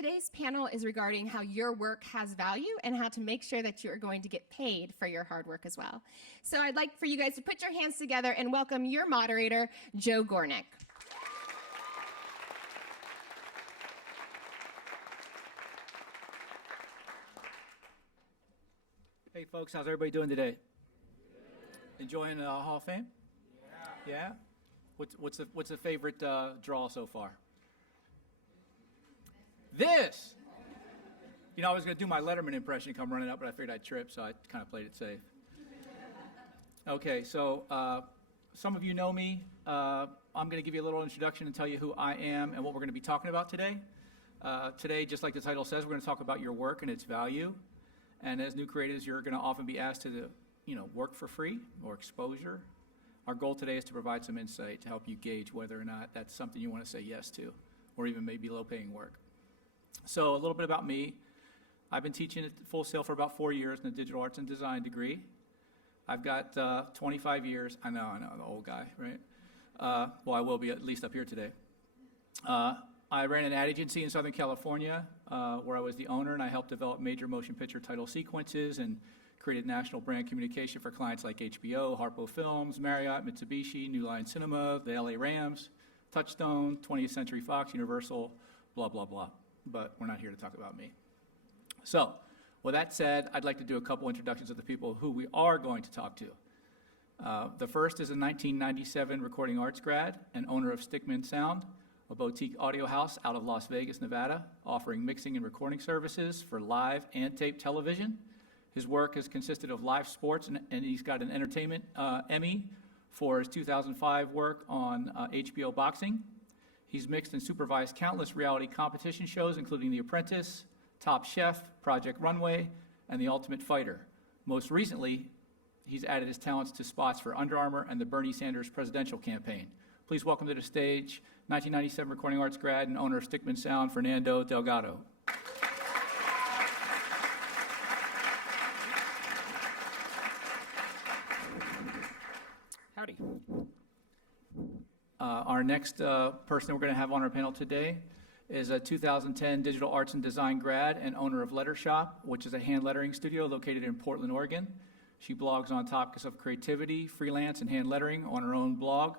Today's panel is regarding how your work has value and how to make sure that you are going to get paid for your hard work as well. So I'd like for you guys to put your hands together and welcome your moderator, Joe Gornick. Hey folks, how's everybody doing today? Enjoying Hall of Fame? Yeah. What's the favorite draw so far? This. You know, I was going to do my Letterman impression, come running up, but I figured I'd trip, so I kind of played it safe. Okay, so some of you know me. I'm going to give you a little introduction and tell you who I am and what we're going to be talking about today. Today, just like the title says, we're going to talk about your work and its value. And as new creatives, you're going to often be asked to, work for free or exposure. Our goal today is to provide some insight to help you gauge whether or not that's something you want to say yes to, or even maybe low-paying work. So a little bit about me. I've been teaching at Full Sail for about 4 years in a digital arts and design degree. I've got 25 years. I know, the old guy, right? Well, I will be at least up here today. I ran an ad agency in Southern California where I was the owner, and I helped develop major motion picture title sequences and created national brand communication for clients like HBO, Harpo Films, Marriott, Mitsubishi, New Line Cinema, the LA Rams, Touchstone, 20th Century Fox, Universal, blah, blah, blah. But we're not here to talk about me. So, with that said, I'd like to do a couple introductions of the people who we are going to talk to. The first is a 1997 recording arts grad and owner of Stickman Sound, a boutique audio house out of Las Vegas, Nevada, offering mixing and recording services for live and tape television. His work has consisted of live sports, and he's got an entertainment Emmy for his 2005 work on HBO boxing. He's mixed and supervised countless reality competition shows, including The Apprentice, Top Chef, Project Runway, and The Ultimate Fighter. Most recently, he's added his talents to spots for Under Armour and the Bernie Sanders presidential campaign. Please welcome to the stage 1997 recording arts grad and owner of Stickman Sound, Fernando Delgado. Howdy. Our next person we're going to have on our panel today is a 2010 digital arts and design grad and owner of Letter Shop, which is a hand lettering studio located in Portland, Oregon. She blogs on topics of creativity, freelance, and hand lettering on her own blog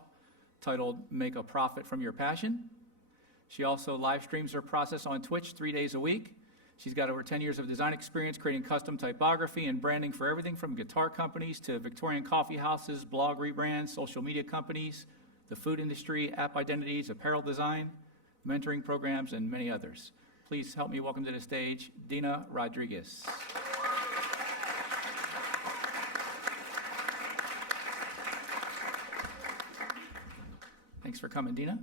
titled Make a Profit from Your Passion. She also live streams her process on Twitch 3 days a week. She's got over 10 years of design experience creating custom typography and branding for everything from guitar companies to Victorian coffee houses, blog rebrands, social media companies, the food industry, app identities, apparel design, mentoring programs, and many others. Please help me welcome to the stage Dina Rodriguez. Thanks for coming, Dina.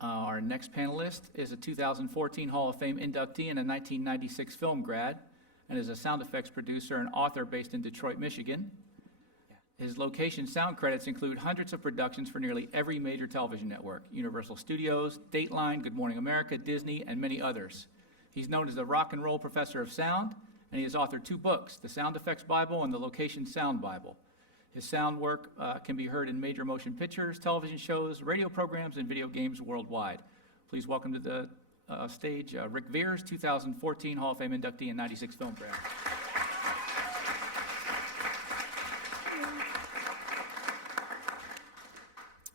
Our next panelist is a 2014 Hall of Fame inductee and a 1996 film grad, and is a sound effects producer and author based in Detroit, Michigan. His location sound credits include hundreds of productions for nearly every major television network: Universal Studios, Dateline, Good Morning America, Disney, and many others. He's known as the rock and roll professor of sound, and he has authored 2 books, The Sound Effects Bible and The Location Sound Bible. His sound work can be heard in major motion pictures, television shows, radio programs, and video games worldwide. Please welcome to the stage Rick Veers, 2014 Hall of Fame inductee and 96 film grad.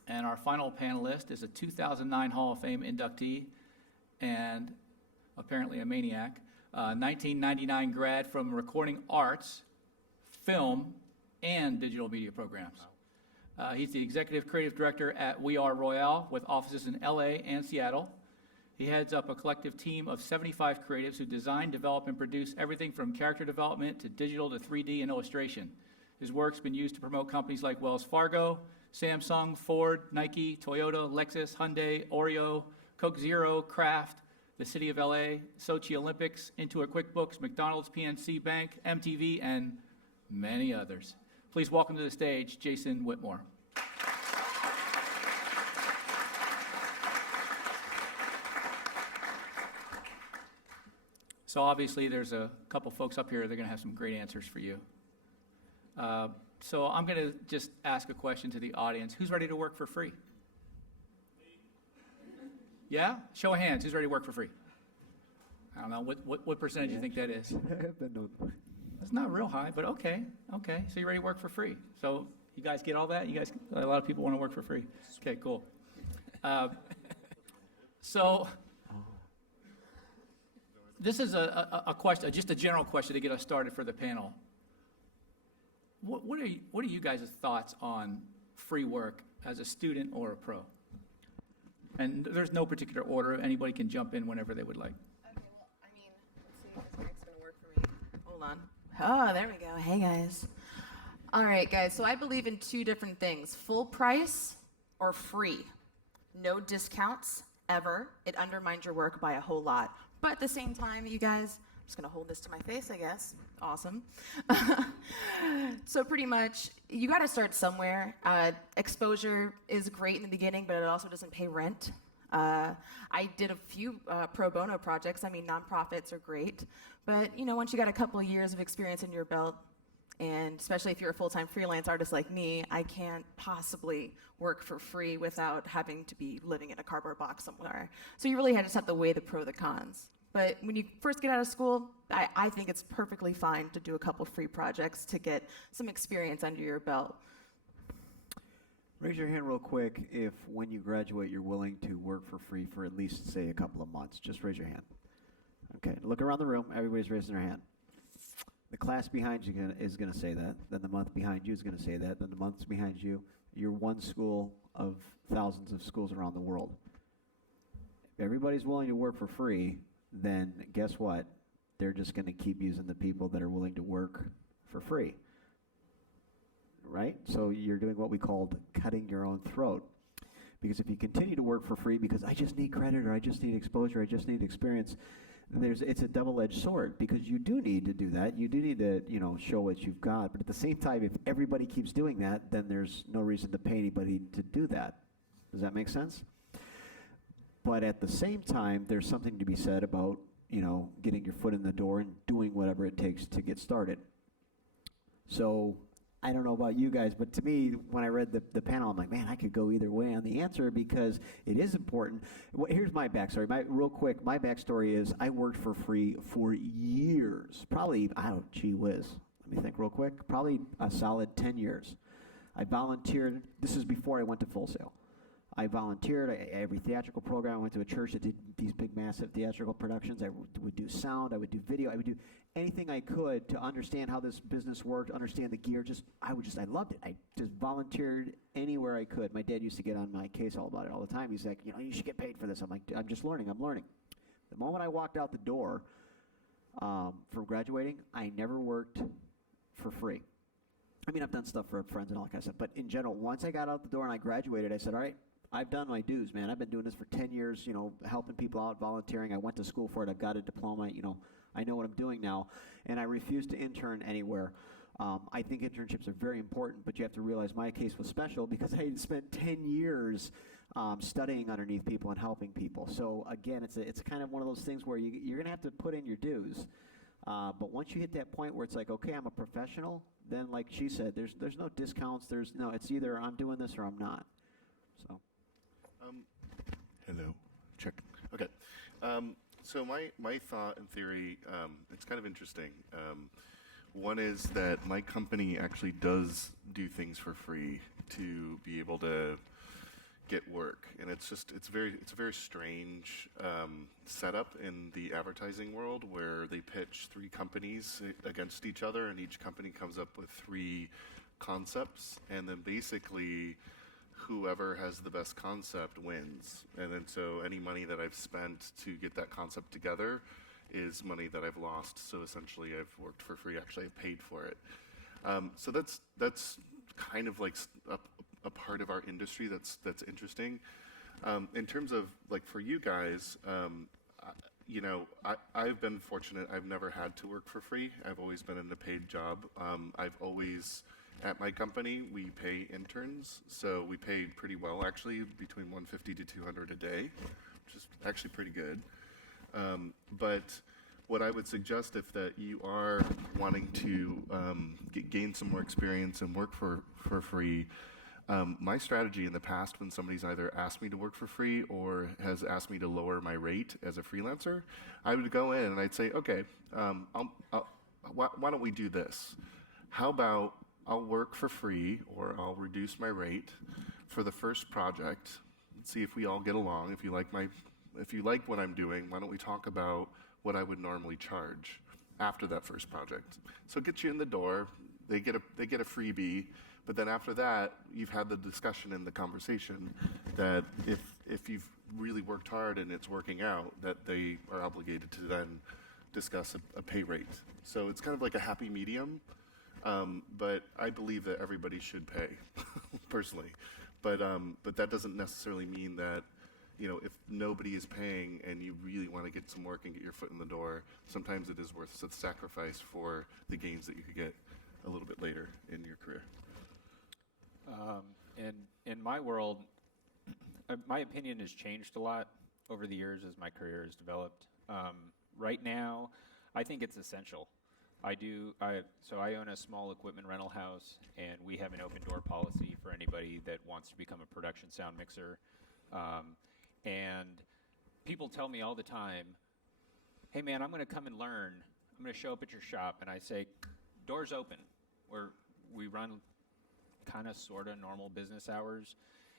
And our final panelist is a 2009 Hall of Fame inductee and apparently a maniac, 1999 grad from recording arts, film, and digital media programs. He's the executive creative director at We Are Royale with offices in LA and Seattle. He heads up a collective team of 75 creatives who design, develop, and produce everything from character development to digital to 3D and illustration. His work's been used to promote companies like Wells Fargo, Samsung, Ford, Nike, Toyota, Lexus, Hyundai, Oreo, Coke Zero, Kraft, the City of LA, Sochi Olympics, Intuit QuickBooks, McDonald's, PNC Bank, MTV, and many others. Please welcome to the stage Jason Whitmore. So obviously there's a couple folks up here that are going to have some great answers for you. So I'm going to just ask a question to the audience. Who's ready to work for free? Yeah? Show of hands. Who's ready to work for free? I don't know. What percentage do you think that is? It's not real high, but okay. Okay. So you're ready to work for free. So you guys get all that? You guys, a lot of people want to work for free. Okay, cool. So this is a question, just a general question to get us started for the panel. What are you guys' thoughts on free work as a student or a pro? And there's no particular order. Anybody can jump in whenever they would like. Okay, well, I mean, let's see if this mic's gonna work for me. Hold on. Oh, there we go. Hey, guys. All right, guys, so I believe in two different things: full price or free. No discounts, ever. It undermines your work by a whole lot. But at the same time, you guys, I'm just gonna hold this to my face, I guess. Awesome. So pretty much, you gotta start somewhere. Exposure is great in the beginning, but it also doesn't pay rent. I did a few pro bono projects. I mean, nonprofits are great, but once you got a couple of years of experience in your belt, and especially if you're a full-time freelance artist like me, I can't possibly work for free without having to be living in a cardboard box somewhere. So you really just have to weigh the pro, the cons. But when you first get out of school, I think it's perfectly fine to do a couple free projects to get some experience under your belt. Raise your hand real quick if when you graduate you're willing to work for free for at least, say, a couple of months. Just raise your hand. Okay, look around the room. Everybody's raising their hand. The class behind you is going to say that. Then the month behind you is going to say that. Then the months behind you. You're one school of thousands of schools around the world. If everybody's willing to work for free, then guess what? They're just going to keep using the people that are willing to work for free. Right? So you're doing what we called cutting your own throat. Because if you continue to work for free because I just need credit or I just need exposure, I just need experience, it's a double-edged sword because you do need to do that. You do need to, show what you've got. But at the same time, if everybody keeps doing that, then there's no reason to pay anybody to do that. Does that make sense? But at the same time, there's something to be said about, getting your foot in the door and doing whatever it takes to get started. So I don't know about you guys, but to me, when I read the panel, I'm like, man, I could go either way on the answer because it is important. Well, here's my backstory. Real quick, my backstory is I worked for free for years. Probably, gee whiz. Let me think real quick. Probably a solid 10 years. I volunteered. This is before I went to Full Sail. I volunteered every theatrical program. I went to a church that did these big, massive theatrical productions. I would do sound. I would do video. I would do anything I could to understand how this business worked, understand the gear. I loved it. I just volunteered anywhere I could. My dad used to get on my case all about it all the time. He's like, you should get paid for this. I'm like, I'm just learning. I'm learning. The moment I walked out the door from graduating, I never worked for free. I mean, I've done stuff for friends and all that kind of stuff. But in general, once I got out the door and I graduated, I said, all right, I've done my dues, man. I've been doing this for 10 years, helping people out, volunteering. I went to school for it. I've got a diploma. I know what I'm doing now. And I refuse to intern anywhere. I think internships are very important, but you have to realize my case was special because I had spent 10 years studying underneath people and helping people. So, again, it's kind of one of those things where you're going to have to put in your dues. But once you hit that point where it's like, okay, I'm a professional, then like she said, there's no discounts. It's either I'm doing this or I'm not. So. Hello. Check. Okay. So my thought and theory, it's kind of interesting. One is that my company actually does do things for free to be able to get work, and it's a very strange setup in the advertising world where they pitch 3 companies against each other, and each company comes up with 3 concepts, and then basically whoever has the best concept wins. And then so any money that I've spent to get that concept together is money that I've lost. So essentially I've worked for free, actually I've paid for it. So that's kind of like a part of our industry that's interesting. In terms of like for you guys, I've been fortunate. I've never had to work for free. I've always been in a paid job. At my company, we pay interns, so we pay pretty well, actually, between $150 to $200 a day, which is actually pretty good. But what I would suggest if that you are wanting to gain some more experience and work for free, My strategy in the past, when somebody's either asked me to work for free or has asked me to lower my rate as a freelancer, I would go in and I'd say, okay, why don't we do this? How about I'll work for free or I'll reduce my rate for the first project. See if we all get along. If you like what I'm doing, why don't we talk about what I would normally charge after that first project? So it gets you in the door. They get a freebie, but then after that, you've had the discussion and the conversation that if you've really worked hard and it's working out, that they are obligated to then discuss a pay rate. So it's kind of like a happy medium, but I believe that everybody should pay, personally. But that doesn't necessarily mean that, if nobody is paying and you really want to get some work and get your foot in the door, sometimes it is worth the sacrifice for the gains that you could get a little bit later in your career. In my world, my opinion has changed a lot over the years as my career has developed. Right now, I think it's essential. I own a small equipment rental house, and we have an open door policy for anybody that wants to become a production sound mixer. And people tell me all the time, hey man, I'm going to come and learn. I'm going to show up at your shop, and I say, doors open. We run kind of sort of normal business hours.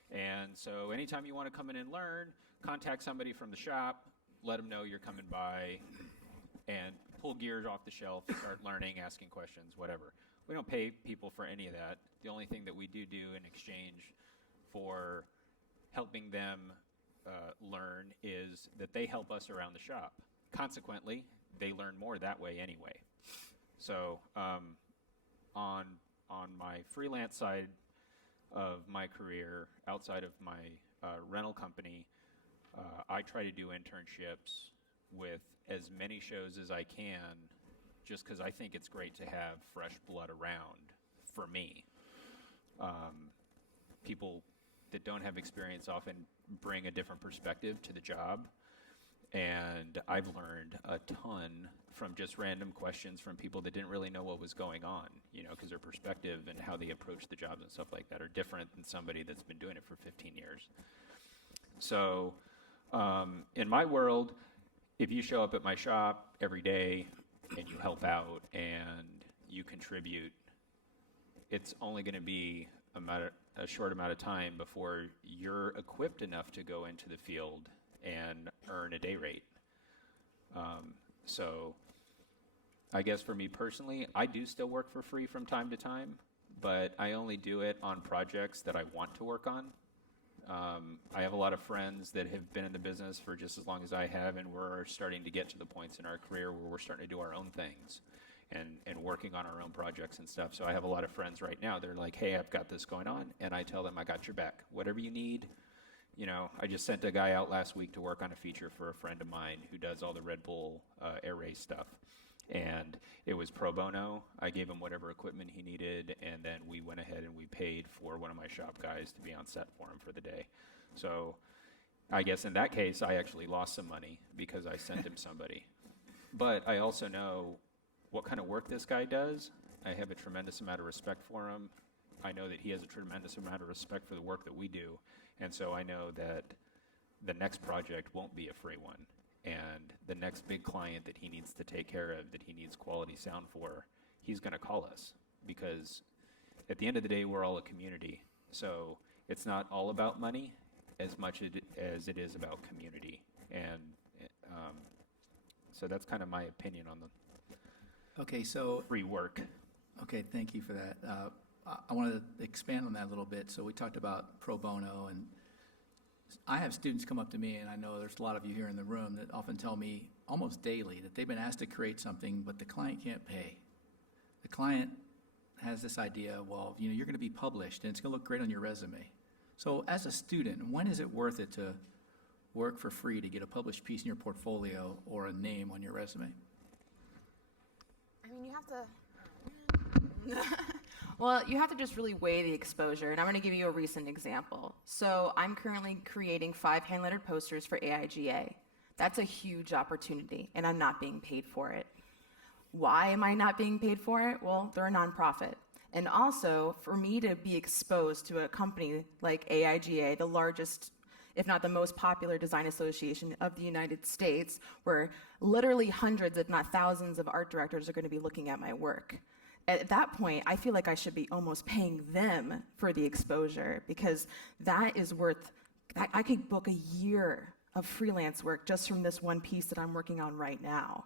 And so anytime you want to come in and learn, contact somebody from the shop, let them know you're coming by, and pull gears off the shelf, start learning, asking questions, whatever. We don't pay people for any of that. The only thing that we do in exchange for helping them learn is that they help us around the shop. Consequently, they learn more that way anyway. So on my freelance side of my career, outside of my rental company, I try to do internships with as many shows as I can, just because I think it's great to have fresh blood around for me. People that don't have experience often bring a different perspective to the job, and I've learned a ton from just random questions from people that didn't really know what was going on, because their perspective and how they approach the jobs and stuff like that are different than somebody that's been doing it for 15 years. So in my world, if you show up at my shop every day and you help out and you contribute, it's only going to be a short amount of time before you're equipped enough to go into the field and earn a day rate. So I guess for me personally, I do still work for free from time to time, but I only do it on projects that I want to work on. I have a lot of friends that have been in the business for just as long as I have, and we're starting to get to the points in our career where we're starting to do our own things and working on our own projects and stuff. So I have a lot of friends right now, they're like, hey, I've got this going on, and I tell them I got your back. Whatever you need. I just sent a guy out last week to work on a feature for a friend of mine who does all the Red Bull air race stuff. And it was pro bono. I gave him whatever equipment he needed, and then we went ahead and we paid for one of my shop guys to be on set for him for the day. So I guess in that case, I actually lost some money because I sent him somebody. But I also know what kind of work this guy does. I have a tremendous amount of respect for him. I know that he has a tremendous amount of respect for the work that we do. And so I know that the next project won't be a free one. And the next big client that he needs to take care of, that he needs quality sound for, he's going to call us. Because at the end of the day, we're all a community. So it's not all about money as much as it is about community. And so that's kind of my opinion on the Okay, so free work. Okay, thank you for that. I want to expand on that a little bit. So we talked about pro bono, and I have students come up to me, and I know there's a lot of you here in the room that often tell me almost daily that they've been asked to create something, but the client can't pay. The client has this idea, well, you're going to be published, and it's going to look great on your resume. So as a student, when is it worth it to work for free to get a published piece in your portfolio or a name on your resume? I mean, you have to. Well, you have to just really weigh the exposure, and I'm going to give you a recent example. So I'm currently creating 5 hand-lettered posters for AIGA. That's a huge opportunity, and I'm not being paid for it. Why am I not being paid for it? Well, they're a nonprofit. And also, for me to be exposed to a company like AIGA, the largest, if not the most popular design association of the United States, where literally hundreds, if not thousands, of art directors are going to be looking at my work. At that point, I feel like I should be almost paying them for the exposure, because that is worth, I could book a year of freelance work just from this one piece that I'm working on right now.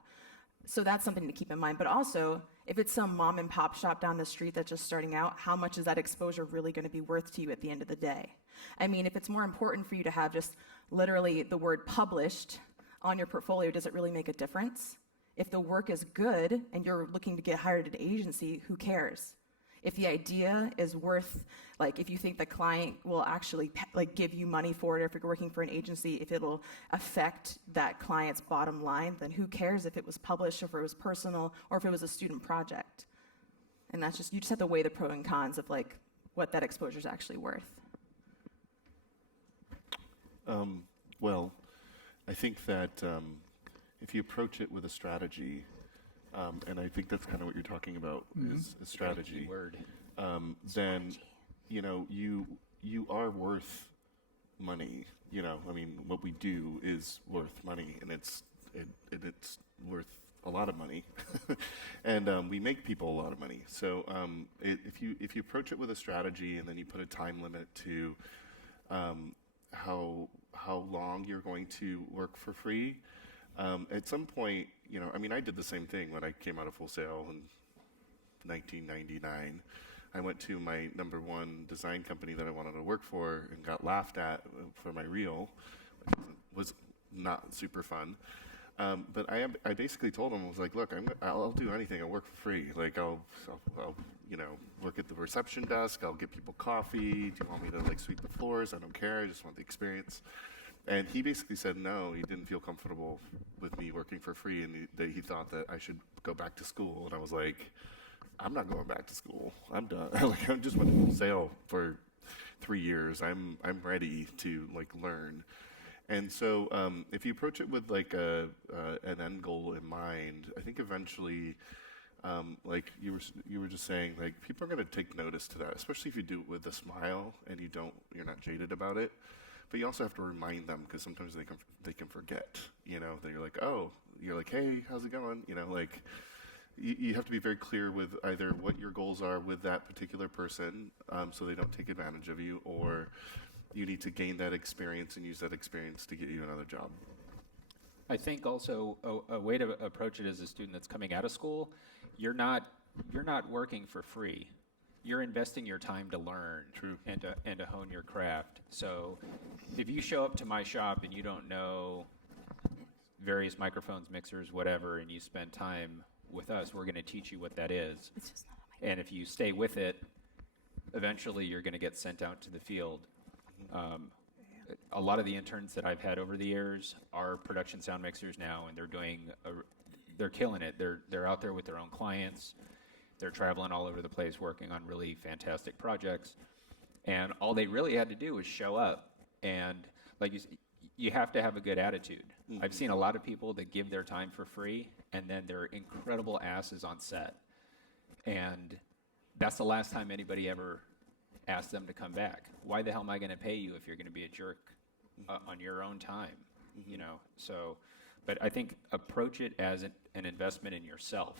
So that's something to keep in mind. But also, if it's some mom and pop shop down the street that's just starting out, how much is that exposure really going to be worth to you at the end of the day? I mean, if it's more important for you to have just literally the word published on your portfolio, does it really make a difference? If the work is good and you're looking to get hired at an agency, who cares? If the idea is worth, like, if you think the client will actually like give you money for it, or if you're working for an agency, if it'll affect that client's bottom line, then who cares if it was published, or if it was personal, or if it was a student project? And that's just, you just have to weigh the pros and cons of like what that exposure is actually worth. Well, I think that if you approach it with a strategy, and I think that's kind of what you're talking about, is a strategy. Word. Then, you know, you are worth money. You know, I mean, what we do is worth money, and it's worth a lot of money, and we make people a lot of money. So if you approach it with a strategy, and then you put a time limit to how long you're going to work for free. At some point, you know, I mean, I did the same thing when I came out of Full Sail in 1999. I went to my number one design company that I wanted to work for and got laughed at for my reel, which was not super fun. But I basically told them, I was like, look, I'll do anything. I'll work for free. Like, I'll you know, work at the reception desk. I'll get people coffee. Do you want me to like sweep the floors? I don't care. I just want the experience. And he basically said no, he didn't feel comfortable with me working for free, and that he thought that I should go back to school. And I was like, I'm not going back to school. I'm done. Like, I just went to Full Sail for 3 years. I'm ready to like learn. And so if you approach it with like an end goal in mind, I think eventually, like you were just saying, like people are going to take notice to that, especially if you do it with a smile and you're not jaded about it. But you also have to remind them, because sometimes they can forget, you know, that you're like, oh, you're like, hey, how's it going? You know, like you have to be very clear with either what your goals are with that particular person, so they don't take advantage of you, or you need to gain that experience and use that experience to get you another job. I think also a way to approach it as a student that's coming out of school, you're not working for free. You're investing your time to learn. True. and to hone your craft. So if you show up to my shop and you don't know various microphones, mixers, whatever, and you spend time with us, we're going to teach you what that is. It's just not on my And if you stay with it, eventually you're going to get sent out to the field. A lot of the interns that I've had over the years are production sound mixers now, and they're killing it. They're out there with their own clients. They're traveling all over the place working on really fantastic projects. And all they really had to do was show up. And like you have to have a good attitude. Mm-hmm. I've seen a lot of people that give their time for free, and then they're incredible asses on set. And that's the last time anybody ever asked them to come back. Why the hell am I going to pay you if you're going to be a jerk on your own time? Mm-hmm. You know, so, but I think approach it as an investment in yourself.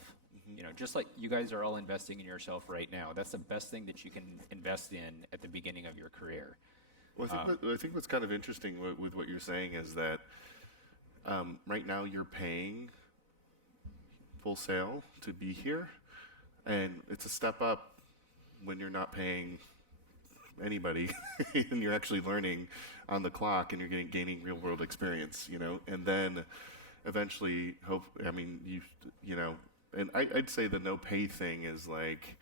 You know, just like you guys are all investing in yourself right now. That's the best thing that you can invest in at the beginning of your career. Well, I think what's kind of interesting with what you're saying is that right now you're paying Full Sail to be here, and it's a step up when you're not paying anybody and you're actually learning on the clock and you're gaining real world experience, you know, and then eventually you know, and I'd say the no pay thing is like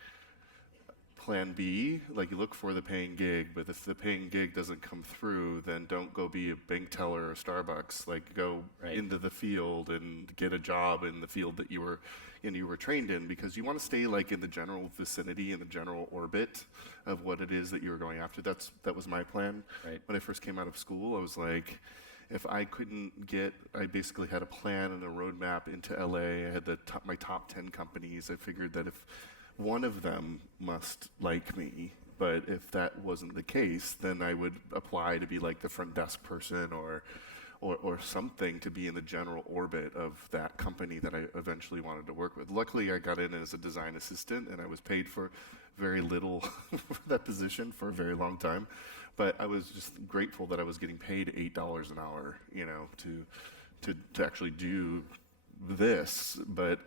plan B, like you look for the paying gig, but if the paying gig doesn't come through, then don't go be a bank teller or Starbucks. Like go into the field and get a job in the field that you were trained in, because you want to stay like in the general vicinity, in the general orbit of what it is that you were going after. That was my plan. Right. When I first came out of school, I was like, if I couldn't get, I basically had a plan and a roadmap into LA. I had my top 10 companies. I figured that if one of them must like me. But if that wasn't the case, then I would apply to be like the front desk person or something to be in the general orbit of that company that I eventually wanted to work with. Luckily, I got in as a design assistant, and I was paid for very little for that position for a very long time. But I was just grateful that I was getting paid $8 an hour, you know, to actually do this. But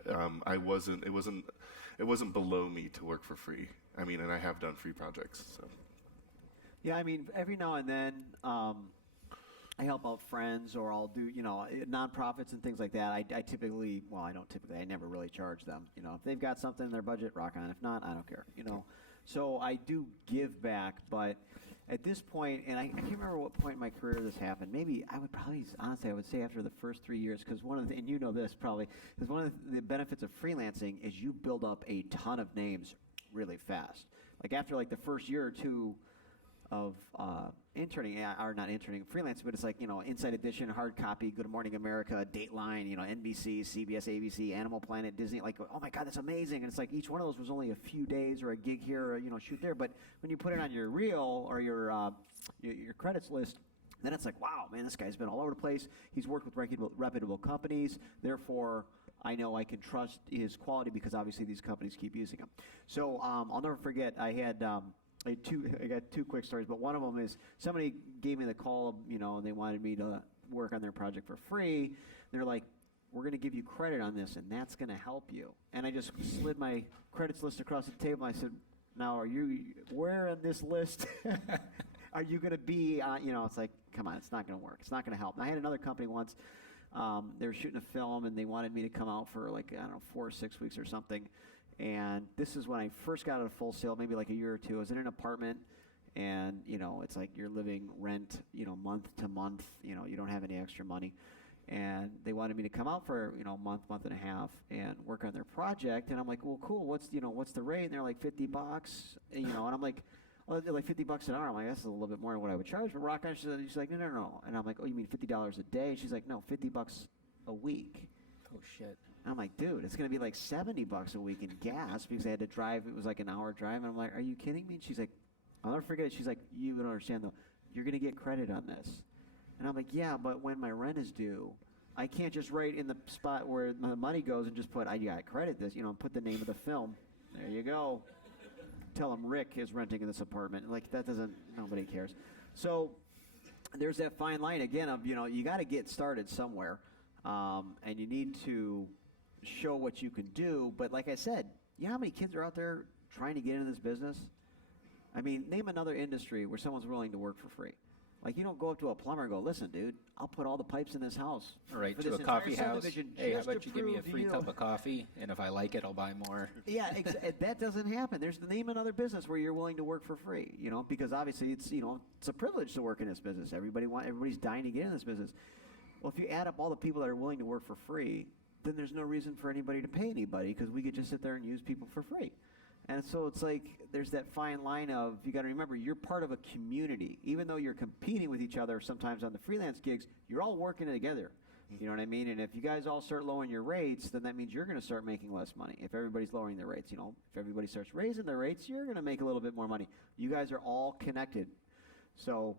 I wasn't. It wasn't below me to work for free. I mean, and I have done free projects. So. Yeah, I mean, every now and then, I help out friends, or I'll do, you know, nonprofits and things like that. I typically, well, I don't typically, I never really charge them. You know, if they've got something in their budget, rock on. If not, I don't care, you know. So I do give back, but at this point, and I can't remember what point in my career this happened. Maybe I would probably, honestly, I would say after the first 3 years, because one of the, and you know this probably, because one of the benefits of freelancing is you build up a ton of names really fast. Like after like the first year or two of interning, or not interning, freelancing, but it's like, you know, Inside Edition, Hard Copy, Good Morning America, Dateline, you know, NBC, CBS, ABC, Animal Planet, Disney, like, oh my God, that's amazing. And it's like each one of those was only a few days or a gig here or, you know, shoot there. But when you put it on your reel or your credits list, then it's like, wow, man, this guy's been all over the place. He's worked with reputable companies. Therefore, I know I can trust his quality because obviously these companies keep using him. So I'll never forget, I got two quick stories, but one of them is somebody gave me the call, you know, and they wanted me to work on their project for free. They're like, we're going to give you credit on this, and that's going to help you. And I just slid my credits list across the table. I said, now, where on this list are you going to be? You know, it's like, come on, it's not going to work. It's not going to help. And I had another company once. They were shooting a film, and they wanted me to come out for like, I don't know, 4 or 6 weeks or something. And this is when I first got out of Full Sail, maybe like a year or two. I was in an apartment, and, you know, it's like you're living rent, you know, month to month. You know, you don't have any extra money. And they wanted me to come out for, you know, a month and a half and work on their project. And I'm like, well, cool. What's the rate? And they're like $50, and, you know, and I'm like, well, they're like $50 an hour. I'm like, that's a little bit more than what I would charge. But rock on, she's like, no. And I'm like, oh, you mean $50 a day? And she's like, no, $50 a week. Oh, shit. I'm like, dude, it's going to be like $70 a week in gas because I had to drive. It was like an hour drive. And I'm like, are you kidding me? And she's like, I'll never forget it. She's like, you don't understand, though. You're going to get credit on this. And I'm like, yeah, but when my rent is due, I can't just write in the spot where the money goes and just put, I got credit this, you know, and put the name of the film. There you go. Tell them Rick is renting in this apartment. Like, that doesn't, nobody cares. So there's that fine line again of, you know, you got to get started somewhere. And you need to show what you can do. But like I said, you know how many kids are out there trying to get into this business? I mean, name another industry where someone's willing to work for free. Like, you don't go up to a plumber and go, listen, dude, I'll put all the pipes in this house. All right, for to this a coffee entire house. subdivision Hey, how just about to you give me a prove free you." cup of coffee, and if I like it, I'll buy more. Yeah, that doesn't happen. There's name another business where you're willing to work for free, you know, because obviously it's, you know, it's a privilege to work in this business. Everybody's dying to get in this business. Well, if you add up all the people that are willing to work for free, then there's no reason for anybody to pay anybody because we could just sit there and use people for free. And so it's like there's that fine line of, you got to remember, you're part of a community. Even though you're competing with each other sometimes on the freelance gigs, you're all working together. You know what I mean? And if you guys all start lowering your rates, then that means you're going to start making less money. If everybody's lowering their rates, you know, if everybody starts raising their rates, you're going to make a little bit more money. You guys are all connected. So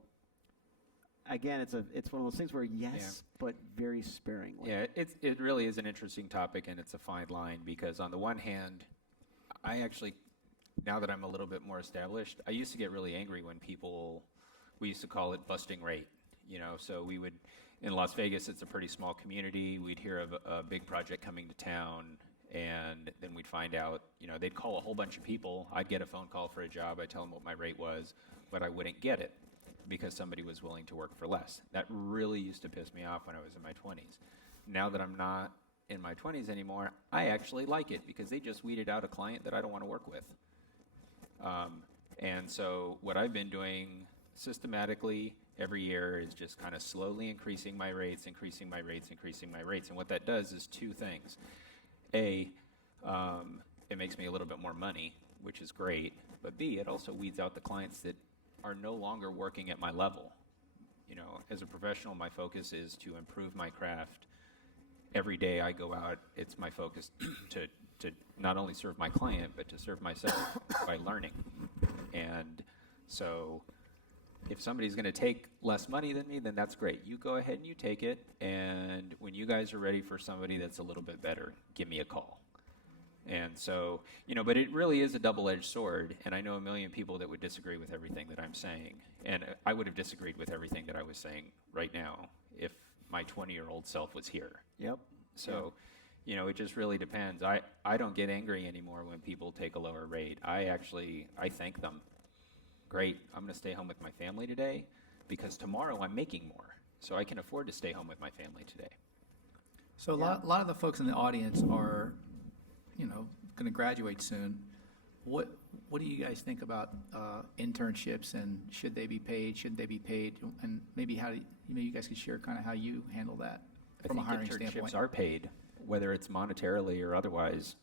again, it's one of those things where yes, but very sparingly. Yeah, it really is an interesting topic, and it's a fine line because on the one hand, I actually, now that I'm a little bit more established, I used to get really angry when we used to call it busting rate. You know, so we would, in Las Vegas, it's a pretty small community. We'd hear of a big project coming to town, and then we'd find out, you know, they'd call a whole bunch of people. I'd get a phone call for a job. I'd tell them what my rate was, but I wouldn't get it because somebody was willing to work for less. That really used to piss me off when I was in my 20s. Now that I'm not in my 20s anymore, I actually like it because they just weeded out a client that I don't want to work with. And so what I've been doing systematically every year is just kind of slowly increasing my rates. And what that does is two things. A, it makes me a little bit more money, which is great. But B, it also weeds out the clients that are no longer working at my level. You know, as a professional, my focus is to improve my craft. Every day I go out, it's my focus to to not only serve my client, but to serve myself by learning. And so if somebody's going to take less money than me, then that's great. You go ahead and you take it. And when you guys are ready for somebody that's a little bit better, give me a call. And so, but it really is a double-edged sword. And I know a million people that would disagree with everything that I'm saying. And I would have disagreed with everything that I was saying right now if my 20-year-old self was here. Yep. So, it just really depends. I don't get angry anymore when people take a lower rate. I thank them. Great, I'm going to stay home with my family today because tomorrow I'm making more. So I can afford to stay home with my family today. So a lot of the folks in the audience are, going to graduate soon. What do you guys think about internships, and should they be paid? Shouldn't they be paid? And maybe maybe you guys could share kind of how you handle that from a hiring internships standpoint. are paid, whether it's monetarily or otherwise.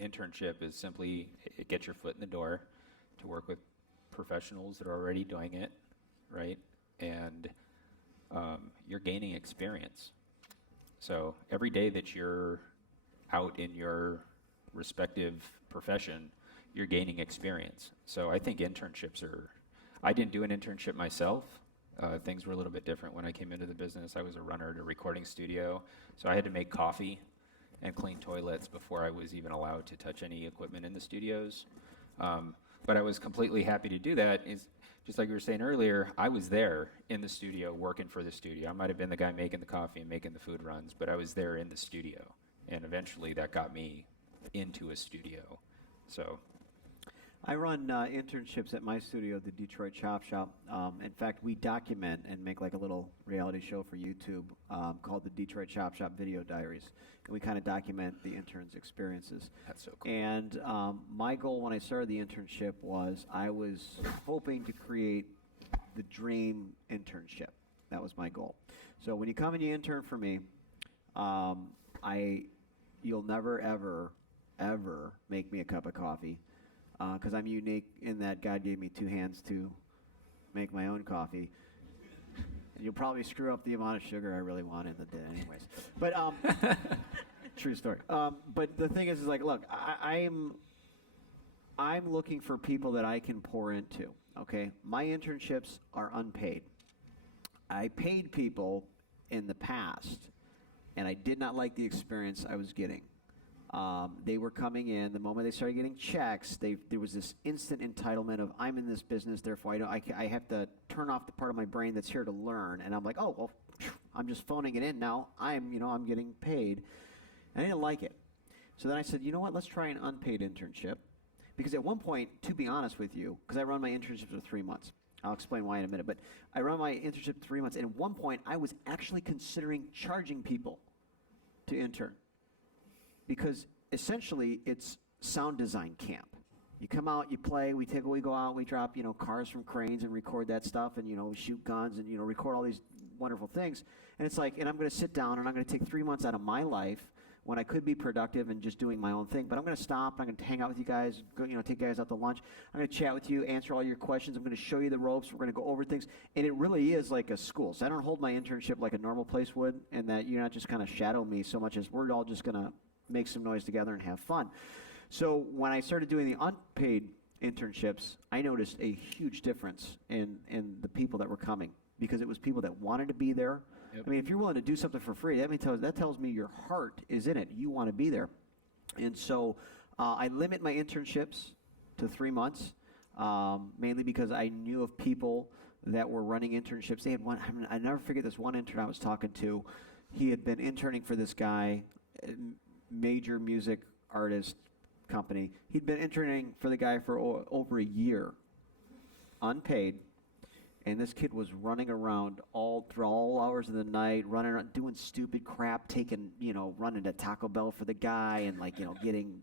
Internship is simply get your foot in the door to work with professionals that are already doing it, right? And you're gaining experience. So every day that you're out in your respective profession, you're gaining experience. So I think I didn't do an internship myself. Things were a little bit different when I came into the business. I was a runner at a recording studio, so I had to make coffee and clean toilets before I was even allowed to touch any equipment in the studios. But I was completely happy to do that. Just like you were saying earlier, I was there in the studio working for the studio. I might have been the guy making the coffee and making the food runs, but I was there in the studio. And eventually that got me into a studio. So I run internships at my studio, the Detroit Chop Shop. In fact, we document and make like a little reality show for YouTube called the Detroit Chop Shop Video Diaries. And we kind of document the interns' experiences. that's so cool. And my goal when I started the internship was I was hoping to create the dream internship. That was my goal. So when you come and you intern for me, you'll never, ever make me a cup of coffee. Because I'm unique in that God gave me two hands to make my own coffee. And you'll probably screw up the amount of sugar I really want in the day anyways. But, true story. But the thing is like, look, I'm looking for people that I can pour into, okay? My internships are unpaid. I paid people in the past, and I did not like the experience I was getting. They were coming in. The moment they started getting checks, there was this instant entitlement of I'm in this business, therefore I have to turn off the part of my brain that's here to learn. And I'm like, oh well, I'm just phoning it in now. I'm getting paid, and I didn't like it. So then I said, you know what? Let's try an unpaid internship, because at one point, to be honest with you, because I run my internships for 3 months. I'll explain why in a minute. But I run my internship 3 months, and at one point, I was actually considering charging people to intern. Because essentially it's sound design camp. You come out, you play, we go out, we drop, cars from cranes and record that stuff, and, we shoot guns and, record all these wonderful things. And it's like, and I'm going to sit down and I'm going to take 3 months out of my life when I could be productive and just doing my own thing. But I'm going to stop, I'm going to hang out with you guys, go, take you guys out to lunch. I'm going to chat with you, answer all your questions. I'm going to show you the ropes. We're going to go over things. And it really is like a school. So I don't hold my internship like a normal place would, and that you're not just kind of shadow me so much as we're all just going to make some noise together and have fun. So when I started doing the unpaid internships, I noticed a huge difference in the people that were coming, because it was people that wanted to be there. Yep. I mean, if you're willing to do something for free, that tells me your heart is in it. You want to be there. And so I limit my internships to 3 months, mainly because I knew of people that were running internships. They had one, I never forget this one intern I was talking to. He had been interning for this guy, major music artist company. He'd been interning for the guy for over a year, unpaid, and this kid was running around through all hours of the night, running around, doing stupid crap, running to Taco Bell for the guy, and getting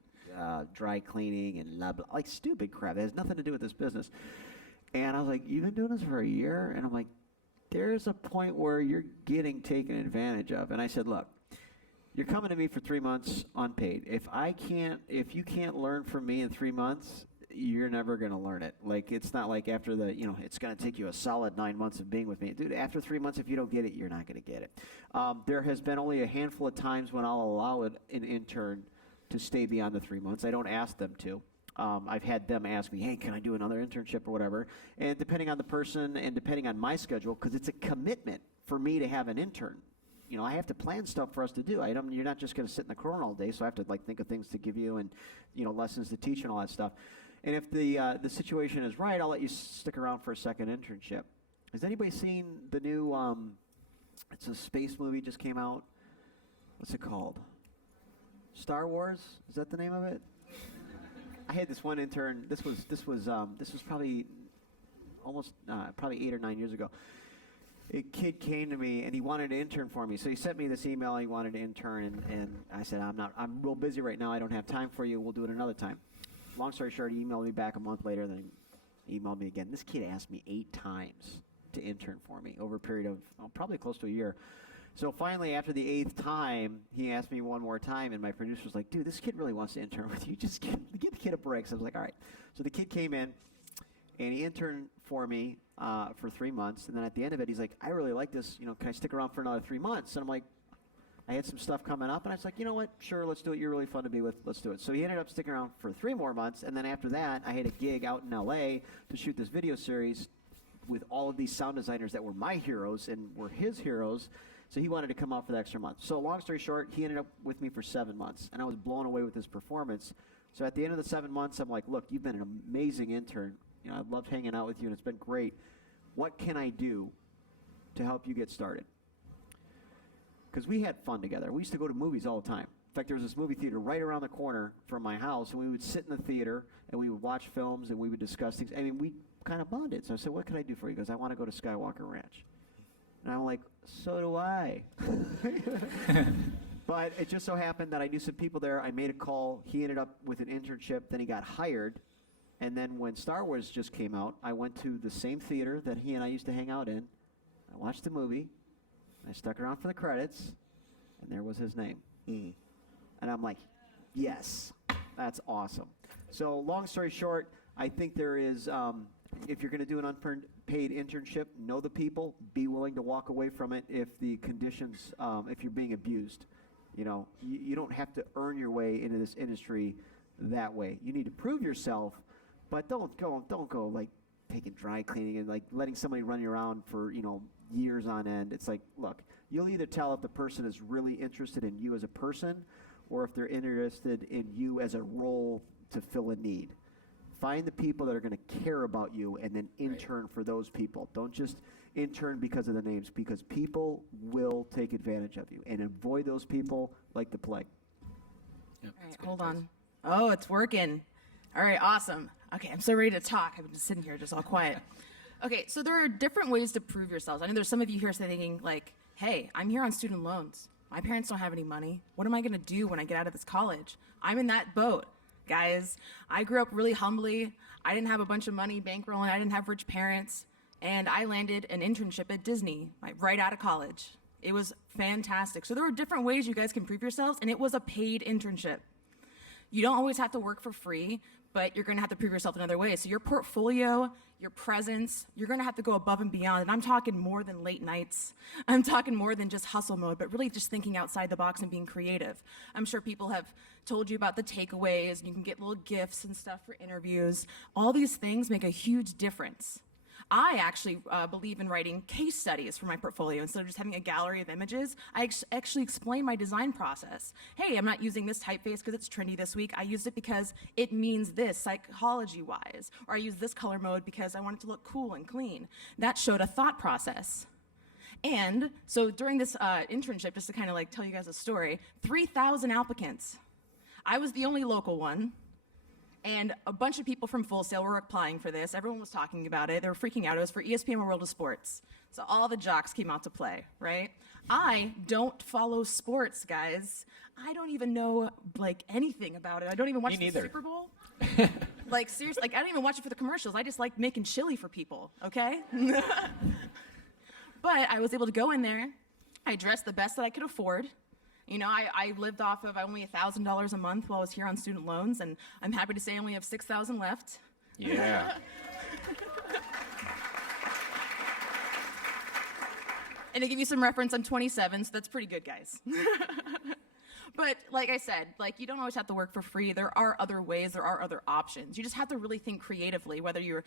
dry cleaning and blah, blah, like stupid crap. It has nothing to do with this business. And I was like, you've been doing this for a year? And I'm like, there's a point where you're getting taken advantage of. And I said, look, you're coming to me for 3 months unpaid. If you can't learn from me in 3 months, you're never going to learn it. Like, it's not like after it's going to take you a solid 9 months of being with me. Dude, after 3 months, if you don't get it, you're not going to get it. There has been only a handful of times when I'll allow an intern to stay beyond the 3 months. I don't ask them to. I've had them ask me, hey, can I do another internship or whatever? And depending on the person and depending on my schedule, because it's a commitment for me to have an intern. You know, I have to plan stuff for us to do. You're not just going to sit in the corner all day, so I have to like think of things to give you and, you know, lessons to teach and all that stuff. And if the situation is right, I'll let you stick around for a second internship. Has anybody seen the new, it's a space movie just came out. What's it called? Star Wars? Is that the name of it? I had this one intern. This was probably almost probably 8 or 9 years ago. A kid came to me and he wanted to intern for me. So he sent me this email. He wanted to intern, and I said, I'm real busy right now. I don't have time for you. We'll do it another time. Long story short, he emailed me back a month later. Then he emailed me again. This kid asked me 8 times to intern for me over a period of probably close to a year. So finally, after the 8th time, he asked me one more time, and my producer was like, dude, this kid really wants to intern with you. Just give the kid a break. So I was like, all right. So the kid came in, and he interned for me for 3 months. And then at the end of it, he's like, I really like this. You know, can I stick around for another 3 months? And I'm like, I had some stuff coming up, and I was like, you know what? Sure, let's do it. You're really fun to be with. Let's do it. So he ended up sticking around for 3 more months. And then after that, I had a gig out in L.A. to shoot this video series with all of these sound designers that were my heroes and were his heroes. So he wanted to come out for the extra month. So long story short, he ended up with me for 7 months, and I was blown away with his performance. So at the end of the 7 months, I'm like, look, you've been an amazing intern. You know, I've loved hanging out with you, and it's been great. What can I do to help you get started? Because we had fun together. We used to go to movies all the time. In fact, there was this movie theater right around the corner from my house, and we would sit in the theater, and we would watch films, and we would discuss things. I mean, we kind of bonded. So I said, what can I do for you? He goes, I want to go to Skywalker Ranch. And I'm like, so do I. But it just so happened that I knew some people there. I made a call. He ended up with an internship. Then he got hired. And then when Star Wars just came out, I went to the same theater that he and I used to hang out in. I watched the movie. I stuck around for the credits. And there was his name. And I'm like, yes, that's awesome. So long story short, I think there is, if you're going to do an unpaid internship, know the people, be willing to walk away from it if the conditions, if you're being abused. You know, you don't have to earn your way into this industry that way. You need to prove yourself, but don't go like taking dry cleaning and like letting somebody run you around for, you know, years on end. It's like, look, you'll either tell if the person is really interested in you as a person or if they're interested in you as a role to fill a need. Find the people that are going to care about you and then intern for those people. Don't just intern because of the names, because people will take advantage of you. And avoid those people like the plague. Yep, All right, hold on. Oh, it's working. All right, awesome. Okay, I'm so ready to talk. I've been just sitting here just all quiet. Okay, so there are different ways to prove yourselves. I know there's some of you here thinking like, hey, I'm here on student loans. My parents don't have any money. What am I going to do when I get out of this college? I'm in that boat. Guys, I grew up really humbly. I didn't have a bunch of money bankrolling. I didn't have rich parents. And I landed an internship at Disney right out of college. It was fantastic. So there were different ways you guys can prove yourselves, and it was a paid internship. You don't always have to work for free, but you're going to have to prove yourself in other ways. So your portfolio, your presence, you're going to have to go above and beyond. And I'm talking more than late nights. I'm talking more than just hustle mode, but really just thinking outside the box and being creative. I'm sure people have told you about the takeaways, and you can get little gifts and stuff for interviews. All these things make a huge difference. I actually believe in writing case studies for my portfolio. Instead of just having a gallery of images, I actually explain my design process. Hey, I'm not using this typeface because it's trendy this week. I used it because it means this psychology-wise. Or I use this color mode because I want it to look cool and clean. That showed a thought process. And so during this internship, just to kind of like tell you guys a story, 3,000 applicants. I was the only local one. And a bunch of people from Full Sail were applying for this. Everyone was talking about it. They were freaking out. It was for ESPN World of Sports. So all the jocks came out to play, right? I don't follow sports, guys. I don't even know, like, anything about it. I don't even watch the Super Bowl. Like, seriously, like, I don't even watch it for the commercials. I just like making chili for people, okay? But I was able to go in there. I dressed the best that I could afford. You know, I lived off of only $1,000 a month while I was here on student loans, and I'm happy to say I only have $6,000 left. Yeah. And to give you some reference, I'm 27, so that's pretty good, guys. But like I said, like you don't always have to work for free. There are other ways, there are other options. You just have to really think creatively, whether you're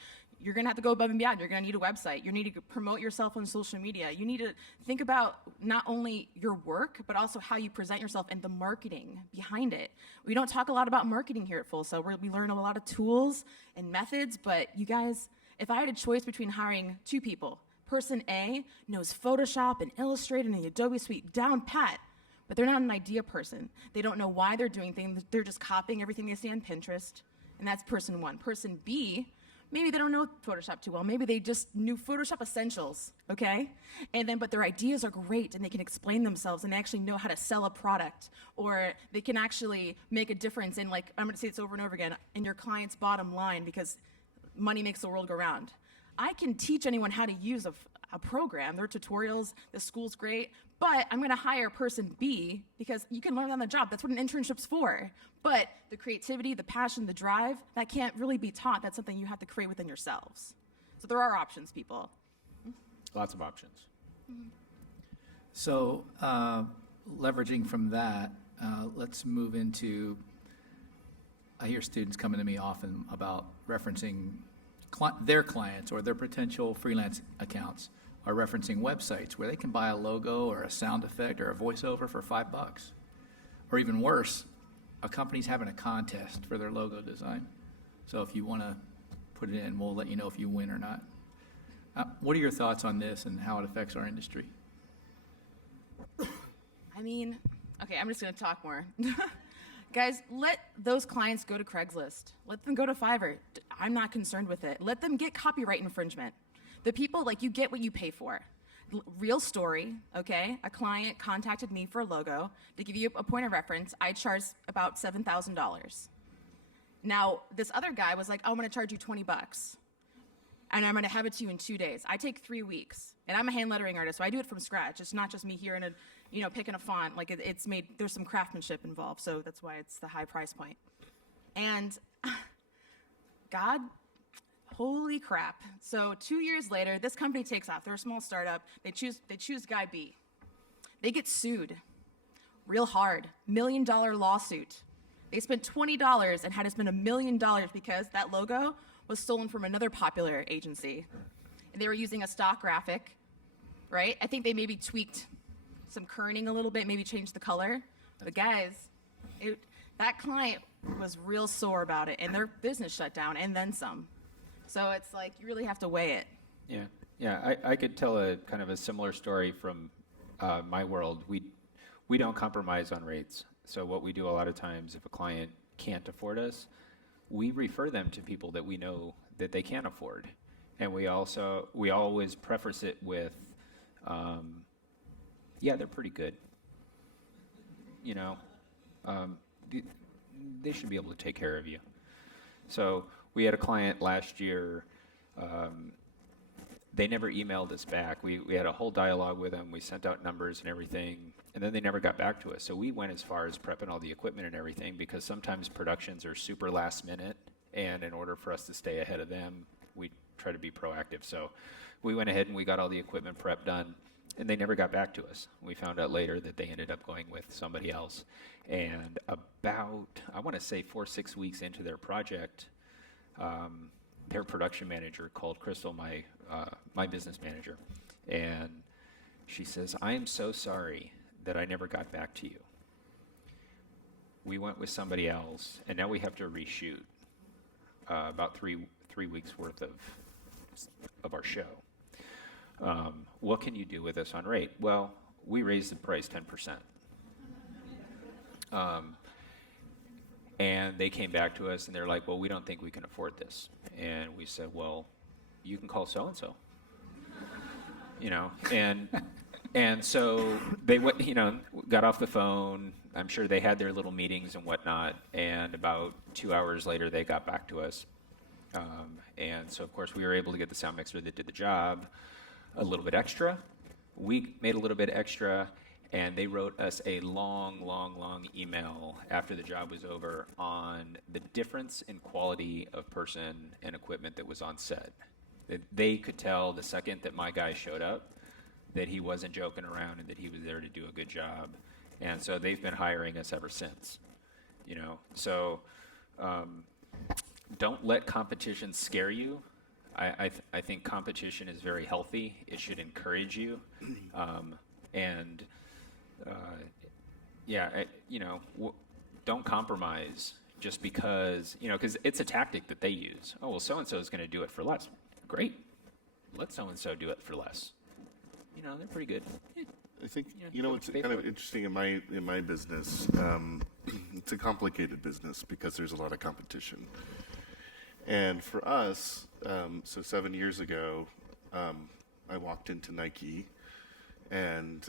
gonna have to go above and beyond. You're gonna need a website. You need to promote yourself on social media. You need to think about not only your work, but also how you present yourself and the marketing behind it. We don't talk a lot about marketing here at Full Sail. We learn a lot of tools and methods, but you guys, if I had a choice between hiring two people, person A knows Photoshop and Illustrator and the Adobe Suite down pat, but they're not an idea person. They don't know why they're doing things. They're just copying everything they see on Pinterest. And that's person one. Person B, maybe they don't know Photoshop too well. Maybe they just knew Photoshop essentials, okay? But their ideas are great and they can explain themselves and they actually know how to sell a product, or they can actually make a difference in, like, I'm gonna say this over and over again, in your client's bottom line, because money makes the world go round. I can teach anyone how to use a program. There are tutorials, the school's great, but I'm gonna hire person B because you can learn on the job. That's what an internship's for. But the creativity, the passion, the drive, that can't really be taught. That's something you have to create within yourselves. So there are options, people. Lots of options. So, leveraging from that, let's move into, I hear students coming to me often about referencing their clients or their potential freelance accounts are referencing websites where they can buy a logo or a sound effect or a voiceover for $5. Or even worse, a company's having a contest for their logo design. So if you want to put it in, we'll let you know if you win or not. What are your thoughts on this and how it affects our industry? I mean, okay, I'm just gonna talk more. Guys, let those clients go to Craigslist. Let them go to Fiverr. I'm not concerned with it. Let them get copyright infringement. The people, like, you get what you pay for. Real story, okay? A client contacted me for a logo. To give you a point of reference, I charged about $7,000. Now, this other guy was like, I'm gonna charge you $20, and I'm gonna have it to you in 2 days. I take 3 weeks, and I'm a hand lettering artist, so I do it from scratch. It's not just me here in picking a font. Like, it's made, there's some craftsmanship involved, so that's why it's the high price point. And God, holy crap. So 2 years later, this company takes off. They're a small startup. They choose guy B. They get sued real hard, $1 million lawsuit. They spent $20 and had to spend $1 million because that logo was stolen from another popular agency. And they were using a stock graphic, right? I think they maybe tweaked some kerning a little bit, maybe changed the color. But guys, that client was real sore about it, and their business shut down, and then some. So it's like, you really have to weigh it. Yeah. I could tell a kind of a similar story from my world. We don't compromise on rates. So what we do a lot of times, if a client can't afford us, we refer them to people that we know that they can afford. And we always preface it with, yeah, they're pretty good. They should be able to take care of you. So we had a client last year, they never emailed us back. We had a whole dialogue with them. We sent out numbers and everything, and then they never got back to us. So we went as far as prepping all the equipment and everything, because sometimes productions are super last minute, and in order for us to stay ahead of them, we try to be proactive. So we went ahead and we got all the equipment prep done, and they never got back to us. We found out later that they ended up going with somebody else. And about, I want to say 4 or 6 weeks into their project, their production manager called Crystal, my business manager, and she says, I am so sorry that I never got back to you. We went with somebody else, and now we have to reshoot about three weeks worth of our show. What can you do with us on rate? Well, we raised the price 10%. And they came back to us and they're like, well, we don't think we can afford this. And we said, well, you can call so-and-so. And so they got off the phone. I'm sure they had their little meetings and whatnot. And about 2 hours later, they got back to us. And so, of course, we were able to get the sound mixer that did the job a little bit extra. We made a little bit extra, and they wrote us a long email after the job was over on the difference in quality of person and equipment that was on set. They could tell the second that my guy showed up that he wasn't joking around and that he was there to do a good job. and so they've been hiring us ever since. You know, so don't let competition scare you. I think competition is very healthy. It should encourage you, and don't compromise just because, because it's a tactic that they use. Oh, well, so-and-so is going to do it for less. Great. Let so-and-so do it for less. They're pretty good. I think it's pay kind for of it. interesting in my business. It's a complicated business because there's a lot of competition. And for us, so 7 years ago, I walked into Nike, and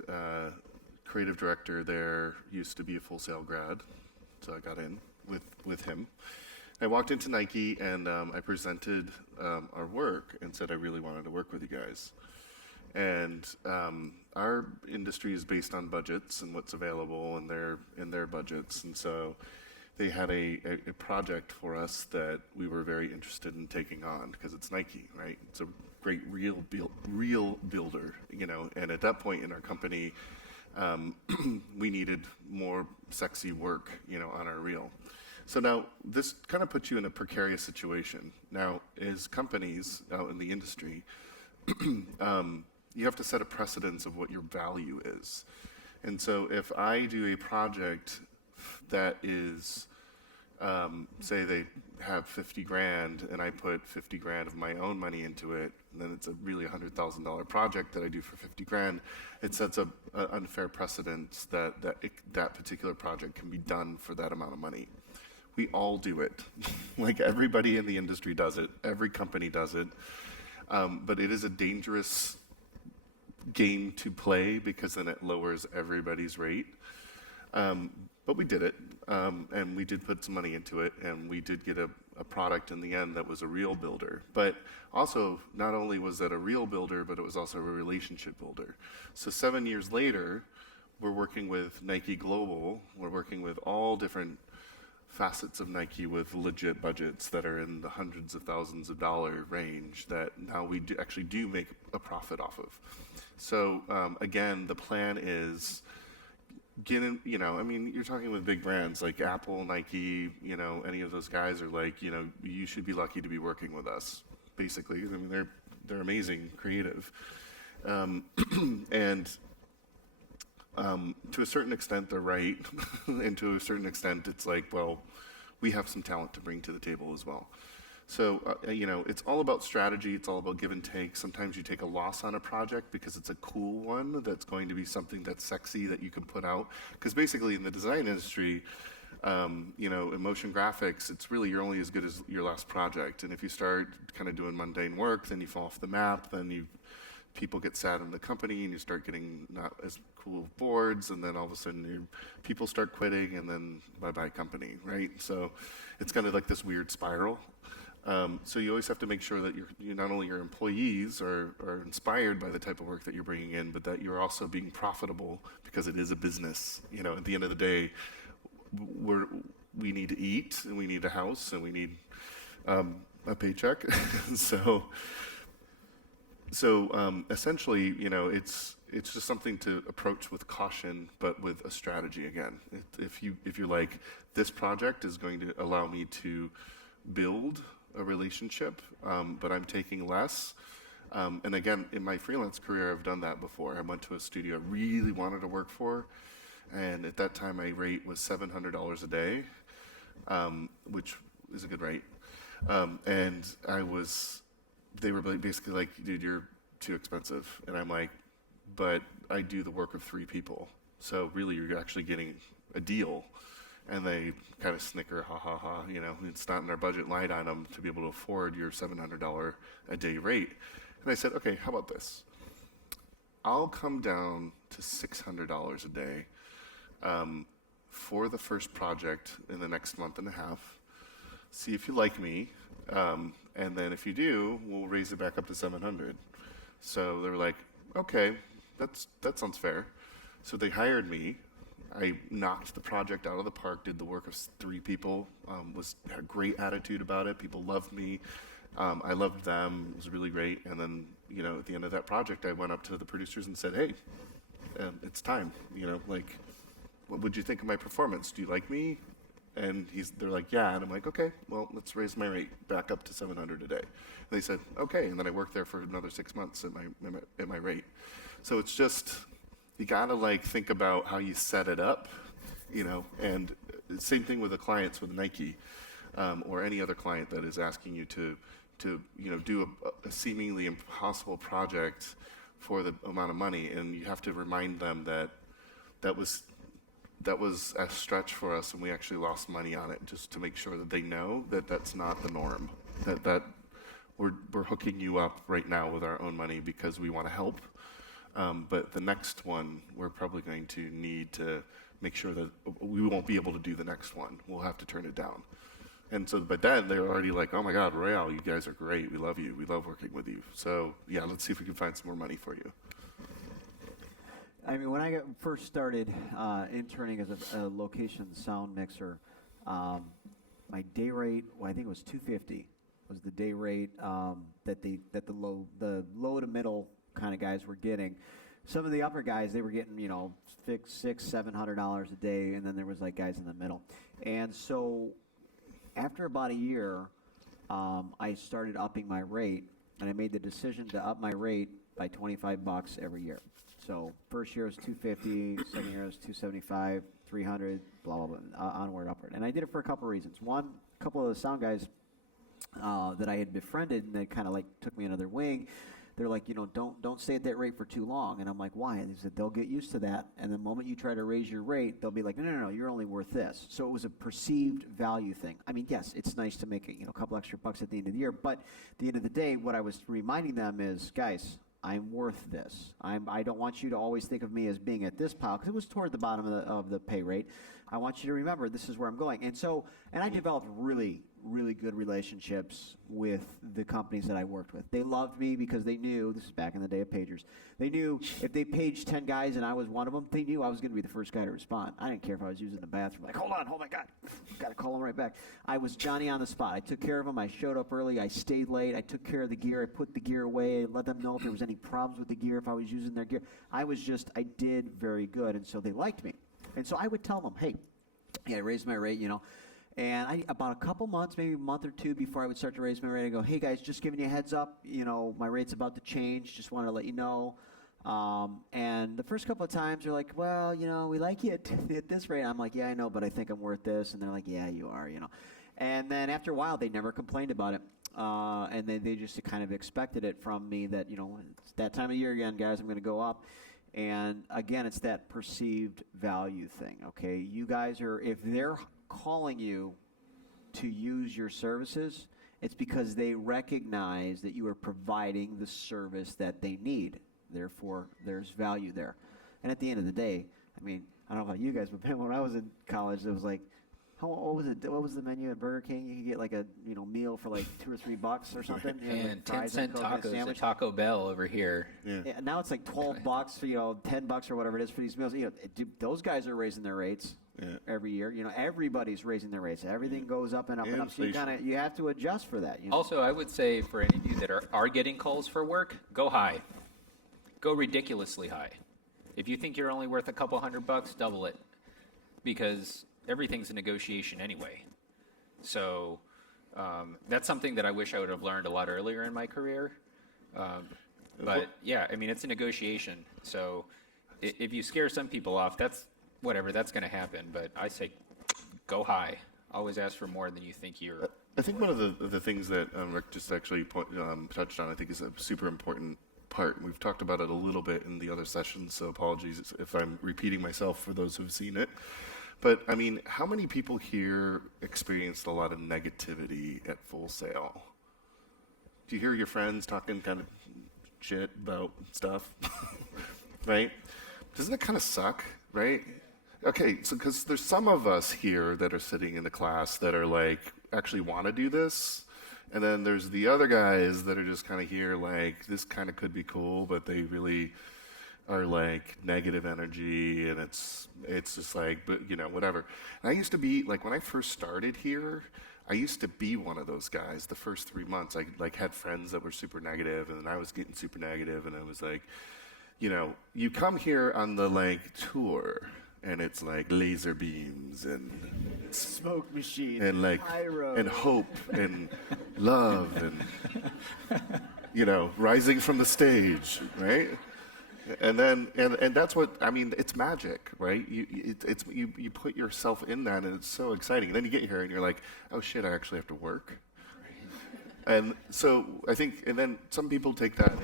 creative director there used to be a Full Sail grad, so I got in with him. I walked into Nike, and I presented our work and said I really wanted to work with you guys. And our industry is based on budgets and what's available in their budgets, and so they had a project for us that we were very interested in taking on because it's Nike, right? It's a great real builder, And at that point in our company, we needed more sexy work, on our reel. So now this kind of puts you in a precarious situation. Now, as companies out in the industry, you have to set a precedence of what your value is. And so if I do a project that is, say they have 50 grand and I put 50 grand of my own money into it, and then it's a really $100,000 project that I do for 50 grand, it sets an unfair precedence that particular project can be done for that amount of money. We all do it. Like everybody in the industry does it. Every company does it. But it is a dangerous game to play because then it lowers everybody's rate. But we did it, and we did put some money into it, and we did get a product in the end that was a real builder. But also, not only was that a real builder, but it was also a relationship builder. So 7 years later, we're working with Nike Global. We're working with all different facets of Nike with legit budgets that are in the hundreds of thousands of dollar range that now we actually do make a profit off of. So again, the plan is get in, you're talking with big brands like Apple, Nike, any of those guys are like, you should be lucky to be working with us, basically. I mean, they're amazing, creative. And to a certain extent, they're right. And to a certain extent, it's like, well, we have some talent to bring to the table as well. So, it's all about strategy. It's all about give and take. Sometimes you take a loss on a project because it's a cool one that's going to be something that's sexy that you can put out. Because basically in the design industry, in motion graphics, it's really you're only as good as your last project. And if you start kind of doing mundane work, then you fall off the map, then people get sad in the company and you start getting not as cool boards, and then all of a sudden people start quitting, and then bye-bye company, right? So it's kind of like this weird spiral. So you always have to make sure that not only your employees are inspired by the type of work that you're bringing in, but that you're also being profitable because it is a business. At the end of the day, we need to eat, and we need a house, and we need a paycheck. So essentially, it's just something to approach with caution, but with a strategy. Again, if you're like, this project is going to allow me to build a relationship, but I'm taking less. And again, in my freelance career, I've done that before. I went to a studio I really wanted to work for, and at that time, my rate was $700 a day, which is a good rate. And they were basically like, dude, you're too expensive. And I'm like, but I do the work of 3 people. So really, you're actually getting a deal. And they kind of snicker, ha, ha, ha, it's not in our budget line item to be able to afford your $700 a day rate. And I said, okay, how about this? I'll come down to $600 a day for the first project in the next month and a half. See if you like me. And then if you do, we'll raise it back up to 700. So they were like, okay, that sounds fair. So they hired me. I knocked the project out of the park, did the work of 3 people, had a great attitude about it. People loved me. I loved them. It was really great. And then, at the end of that project, I went up to the producers and said, hey, it's time. what would you think of my performance? Do you like me? And they're like, yeah. And I'm like, okay, well, let's raise my rate back up to 700 a day. And they said, okay. And then I worked there for another 6 months at my rate. So it's just, you gotta like think about how you set it up, you know. And same thing with the clients with Nike, or any other client that is asking you to you know, do a seemingly impossible project for the amount of money, and you have to remind them that that was a stretch for us, and we actually lost money on it, just to make sure that they know that that's not the norm. That we're hooking you up right now with our own money because we want to help. But the next one, we're probably going to need to make sure that we won't be able to do the next one. We'll have to turn it down. And so by then, they're already like, oh my God, Royale, you guys are great. We love you. We love working with you. So yeah, let's see if we can find some more money for you. I mean, when I first started interning as a location sound mixer, my day rate, well, I think it was $250, was the day rate that the low to middle kind of guys were getting. Some of the upper guys, they were getting, you know, $600-700 a day, and then there was like guys in the middle. And so after about a year, I started upping my rate, and I made the decision to up my rate by $25 every year. So first year was $250, second year was $275, $300, blah, blah, blah, onward, upward. And I did it for a couple of reasons. One, a couple of the sound guys that I had befriended, and they kind of like took me under their wing. They're like, you know, don't stay at that rate for too long. And I'm like, why? And they said, they'll get used to that. And the moment you try to raise your rate, they'll be like, no, you're only worth this. So it was a perceived value thing. I mean, yes, it's nice to make a couple extra bucks at the end of the year. But at the end of the day, what I was reminding them is, guys, I'm worth this. I don't want you to always think of me as being at this pile, because it was toward the bottom of the pay rate. I want you to remember this is where I'm going. And I developed really, really good relationships with the companies that I worked with. They loved me because they knew, this is back in the day of pagers, they knew if they paged 10 guys and I was one of them, they knew I was going to be the first guy to respond. I didn't care if I was using the bathroom, like, hold on, oh my God, got to call them right back. I was Johnny on the spot. I took care of them. I showed up early. I stayed late. I took care of the gear. I put the gear away. I let them know if there was any problems with the gear, if I was using their gear. I did very good, and so they liked me. And so I would tell them, hey, I raised my rate, and about a couple months, maybe a month or two before I would start to raise my rate, I go, hey guys, just giving you a heads up, my rate's about to change, just wanted to let you know. And the first couple of times they're like, well, we like you at this rate. I'm like, yeah, I know, but I think I'm worth this. And they're like, yeah, you are, And then after a while, they never complained about it. And they just kind of expected it from me that, it's that time of year again, guys, I'm going to go up. And again, it's that perceived value thing, okay? You guys if they're calling you to use your services, it's because they recognize that you are providing the service that they need. Therefore, there's value there. And at the end of the day, I mean, I don't know about you guys, but when I was in college, it was like, what was the menu at Burger King? You could get like a meal for like $2 or $3 or something. And 10-cent tacos at Taco Bell over here. Yeah, now it's like $12 for $10 or whatever it is for these meals. Those guys are raising their rates every year. Everybody's raising their rates. Everything goes up and up and up. So you have to adjust for that. Also, I would say for any of you that are getting calls for work, go high. Go ridiculously high. If you think you're only worth a couple $100, double it, because everything's a negotiation anyway. So that's something that I wish I would have learned a lot earlier in my career. But yeah, I mean, it's a negotiation. So if you scare some people off, that's whatever, that's going to happen. But I say go high. Always ask for more than you think you're. I think one of the things that Rick just actually touched on, I think is a super important part. We've talked about it a little bit in the other sessions, so apologies if I'm repeating myself for those who've seen it. But, I mean, how many people here experienced a lot of negativity at Full Sail? Do you hear your friends talking kind of shit about stuff? Right? Doesn't it kind of suck, right? Okay, so because there's some of us here that are sitting in the class that are like, actually want to do this. And then there's the other guys that are just kind of here like, this kind of could be cool, but they really are like negative energy, and it's just like, but whatever. And I used to be like, when I first started here, I used to be one of those guys. The first 3 months, I like had friends that were super negative, and I was getting super negative, and I was like, you come here on the like tour, and it's like laser beams and Smoke machine. and like pyro. and hope and love and rising from the stage, right? And then and that's what I mean. It's magic, right? You put yourself in that, and it's so exciting. And then you get here, and you're like, oh shit, I actually have to work. And so I think, and then some people take that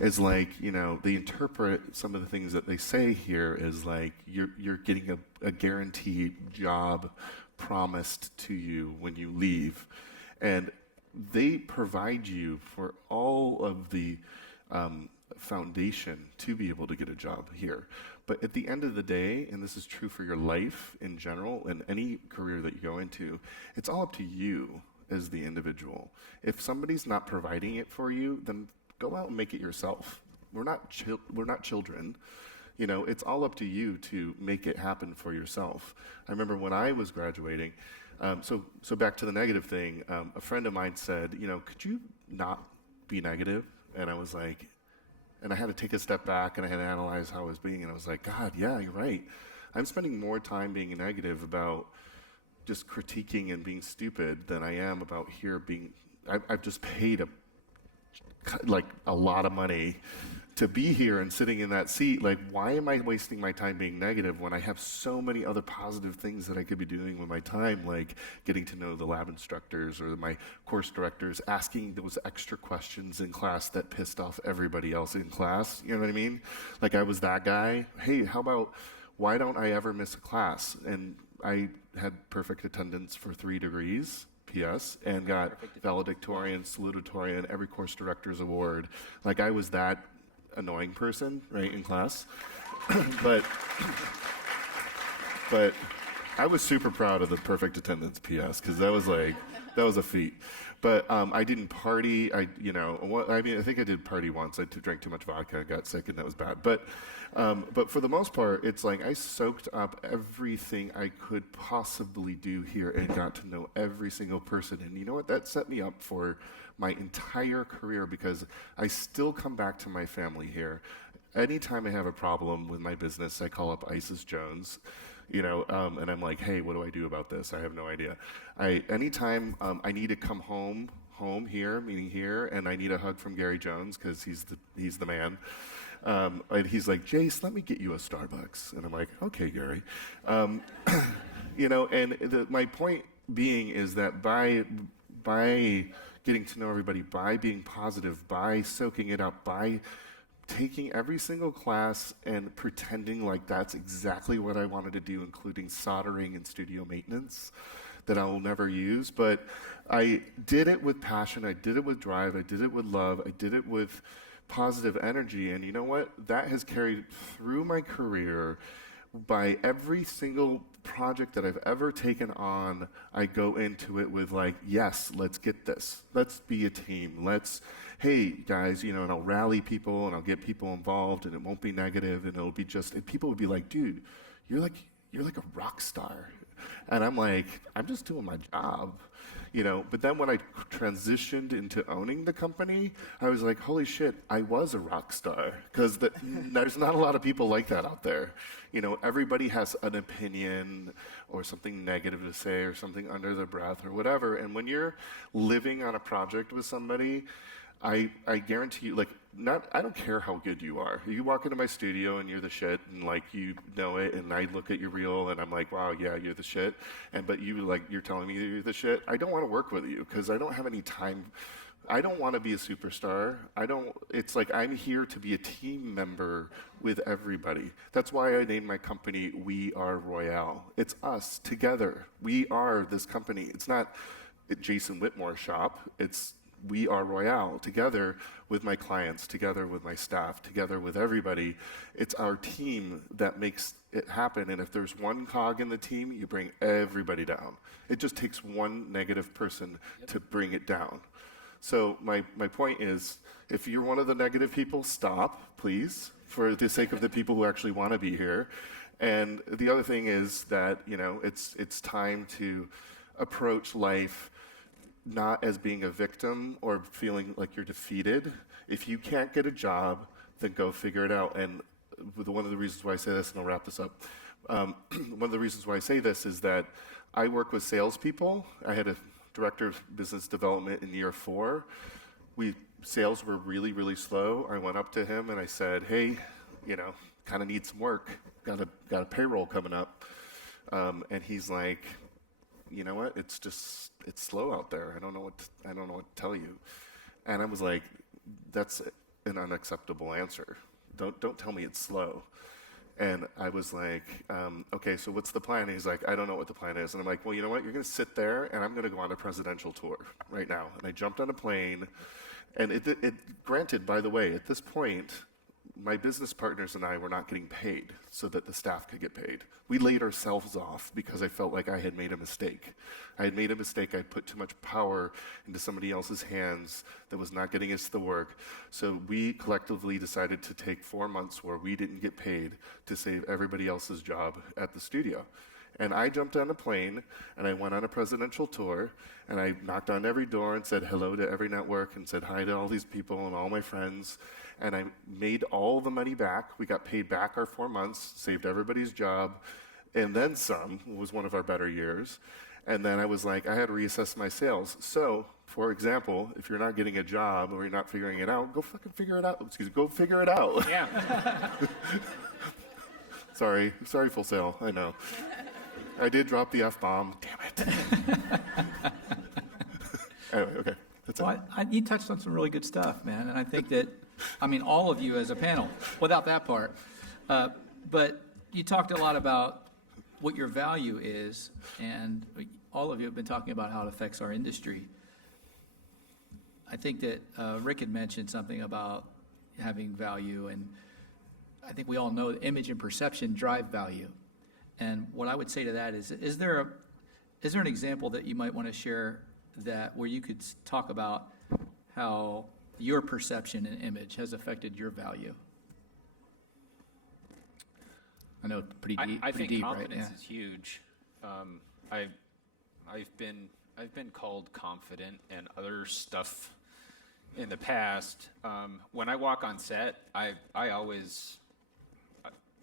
as like, they interpret some of the things that they say here as like you're getting a guaranteed job promised to you when you leave, and they provide you for all of the foundation to be able to get a job here. But at the end of the day, and this is true for your life in general and any career that you go into, it's all up to you as the individual. If somebody's not providing it for you, then go out and make it yourself. We're not children. It's all up to you to make it happen for yourself. I remember when I was graduating, so back to the negative thing, a friend of mine said, could you not be negative? And I was like, and I had to take a step back and I had to analyze how I was being, and I was like, God, yeah, you're right. I'm spending more time being negative about just critiquing and being stupid than I am about here being, I've just paid a lot of money to be here and sitting in that seat. Like, why am I wasting my time being negative when I have so many other positive things that I could be doing with my time, like getting to know the lab instructors or my course directors, asking those extra questions in class that pissed off everybody else in class, you know what I mean? Like, I was that guy. Hey, how about, why don't I ever miss a class? And I had perfect attendance for 3 degrees, PS, and got valedictorian, salutatorian, every course director's award. Like, I was that annoying person, right, in class. but I was super proud of the perfect attendance, PS, because that was a feat. But I didn't party. I think I did party once. I drank too much vodka, got sick, and that was bad. But for the most part, it's like I soaked up everything I could possibly do here and got to know every single person. And you know what? That set me up for my entire career, because I still come back to my family here. Anytime I have a problem with my business, I call up Isis Jones. And I'm like, hey, what do I do about this? I have no idea. Anytime I need to come home here, meaning here, and I need a hug from Gary Jones because he's the man. And he's like, Jace, let me get you a Starbucks. And I'm like, okay, Gary. My point being is that by getting to know everybody, by being positive, by soaking it up, by taking every single class and pretending like that's exactly what I wanted to do, including soldering and studio maintenance that I will never use. But I did it with passion, I did it with drive, I did it with love, I did it with positive energy. And you know what? That has carried through my career. By every single project that I've ever taken on, I go into it with like, yes, let's get this. Let's be a team. Hey guys, and I'll rally people and I'll get people involved, and it won't be negative, and it'll be and people would be like, dude, you're like a rock star. And I'm like, I'm just doing my job. But then when I transitioned into owning the company, I was like, holy shit, I was a rock star. Because there's not a lot of people like that out there. Everybody has an opinion or something negative to say or something under their breath or whatever. And when you're living on a project with somebody, I guarantee you, I don't care how good you are. You walk into my studio and you're the shit, and you know it, and I look at your reel and I'm like, wow, yeah, you're the shit. But you're telling me you're the shit. I don't want to work with you because I don't have any time. I don't want to be a superstar. It's like I'm here to be a team member with everybody. That's why I named my company We Are Royale. It's us together. We are this company. It's not Jason Whitmore shop. It's We Are Royale, together with my clients, together with my staff, together with everybody. It's our team that makes it happen. And if there's one cog in the team, you bring everybody down. It just takes one negative person to bring it down. So my point is, if you're one of the negative people, stop, please, for the sake of the people who actually want to be here. And the other thing is that, it's time to approach life not as being a victim or feeling like you're defeated. If you can't get a job, then go figure it out. And one of the reasons why I say this, and I'll wrap this up, One of the reasons why I say this is that I work with salespeople. I had a director of business development in year 4. Sales were really, really slow. I went up to him and I said, hey, kind of need some work. Got a payroll coming up. And he's like, you know what? It's slow out there. I don't know what to tell you. And I was like, that's an unacceptable answer. Don't tell me it's slow. And I was like, okay, so what's the plan? And he's like, I don't know what the plan is. And I'm like, well, you know what? You're going to sit there, and I'm going to go on a presidential tour right now. And I jumped on a plane, and granted, by the way, at this point, my business partners and I were not getting paid so that the staff could get paid. We laid ourselves off because I felt like I had made a mistake. I'd put too much power into somebody else's hands that was not getting us the work. So we collectively decided to take 4 months where we didn't get paid to save everybody else's job at the studio. And I jumped on a plane, and I went on a presidential tour, and I knocked on every door and said hello to every network and said hi to all these people and all my friends. And I made all the money back. We got paid back our 4 months, saved everybody's job, and then some. It was one of our better years. And then I was like, I had to reassess my sales. So, for example, if you're not getting a job or you're not figuring it out, go fucking figure it out. Go figure it out. Yeah. Sorry, Full Sail, I know. I did drop the F-bomb. Damn it. Anyway, okay. That's Well, you touched on some really good stuff, man. And I think that, all of you as a panel, without that part, but you talked a lot about what your value is, and all of you have been talking about how it affects our industry. I think that Rick had mentioned something about having value, and I think we all know that image and perception drive value. And what I would say to that is there an example that you might want to share where you could talk about how your perception and image has affected your value? I know pretty deep. I think deep, confidence right? is huge. I've been called confident and other stuff in the past. When I walk on set, I always,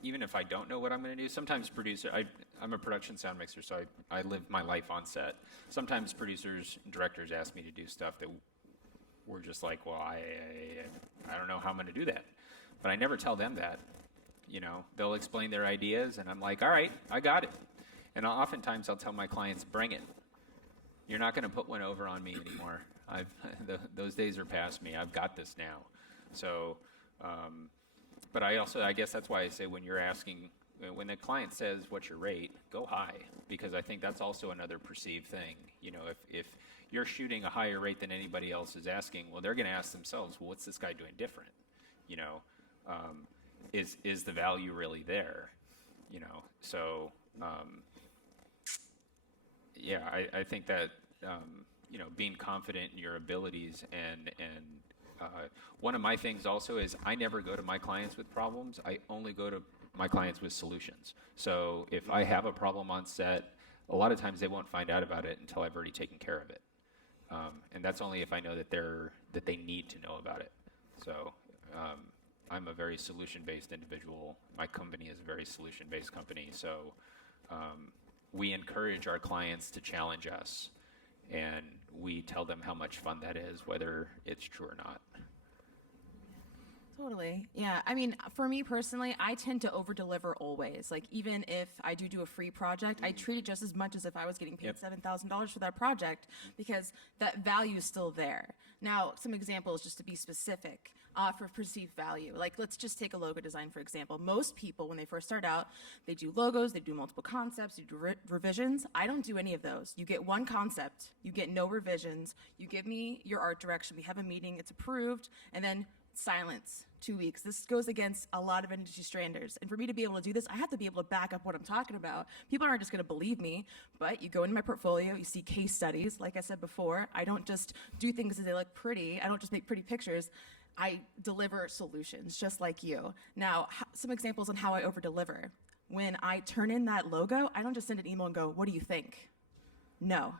even if I don't know what I'm going to do, sometimes I'm a production sound mixer, so I live my life on set. Sometimes producers and directors ask me to do stuff that we're just like, well, I don't know how I'm going to do that. But I never tell them that. They'll explain their ideas, and I'm like, all right, I got it. And oftentimes I'll tell my clients, bring it. You're not going to put one over on me anymore. Those days are past me. I've got this now. So, but I guess that's why I say when the client says, what's your rate, go high, because I think that's also another perceived thing. If you're shooting a higher rate than anybody else is asking, well, they're going to ask themselves, well, what's this guy doing different? Is the value really there? So, yeah, I think that, being confident in your abilities and one of my things also is I never go to my clients with problems. I only go to my clients with solutions. So if I have a problem on set, a lot of times they won't find out about it until I've already taken care of it. And that's only if I know that they need to know about it. So I'm a very solution-based individual. My company is a very solution-based company. So we encourage our clients to challenge us, and we tell them how much fun that is, whether it's true or not. Totally. Yeah. For me personally, I tend to over-deliver always. Like, even if I do a free project, I treat it just as much as if I was getting paid $7,000 for that project, because that value is still there. Now, some examples just to be specific for perceived value. Like, let's just take a logo design, for example. Most people, when they first start out, they do logos, they do multiple concepts, they do revisions. I don't do any of those. You get one concept, you get no revisions, you give me your art direction, we have a meeting, it's approved, and then silence, 2 weeks. This goes against a lot of industry standards. And for me to be able to do this, I have to be able to back up what I'm talking about. People aren't just going to believe me, but you go into my portfolio, you see case studies. Like I said before, I don't just do things because they look pretty. I don't just make pretty pictures. I deliver solutions just like you. Now, some examples on how I over-deliver. When I turn in that logo, I don't just send an email and go, what do you think? No.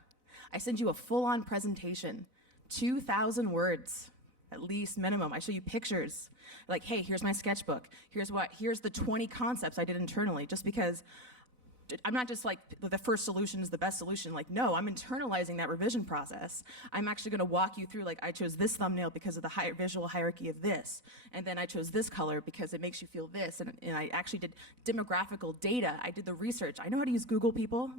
I send you a full-on presentation, 2,000 words. at least minimum. I show you pictures, like, hey, here's my sketchbook. Here's the 20 concepts I did internally, just because I'm not just like the first solution is the best solution. Like, no, I'm internalizing that revision process. I'm actually going to walk you through, like, I chose this thumbnail because of the visual hierarchy of this. And then I chose this color because it makes you feel this. And I actually did demographical data. I did the research. I know how to use Google, people.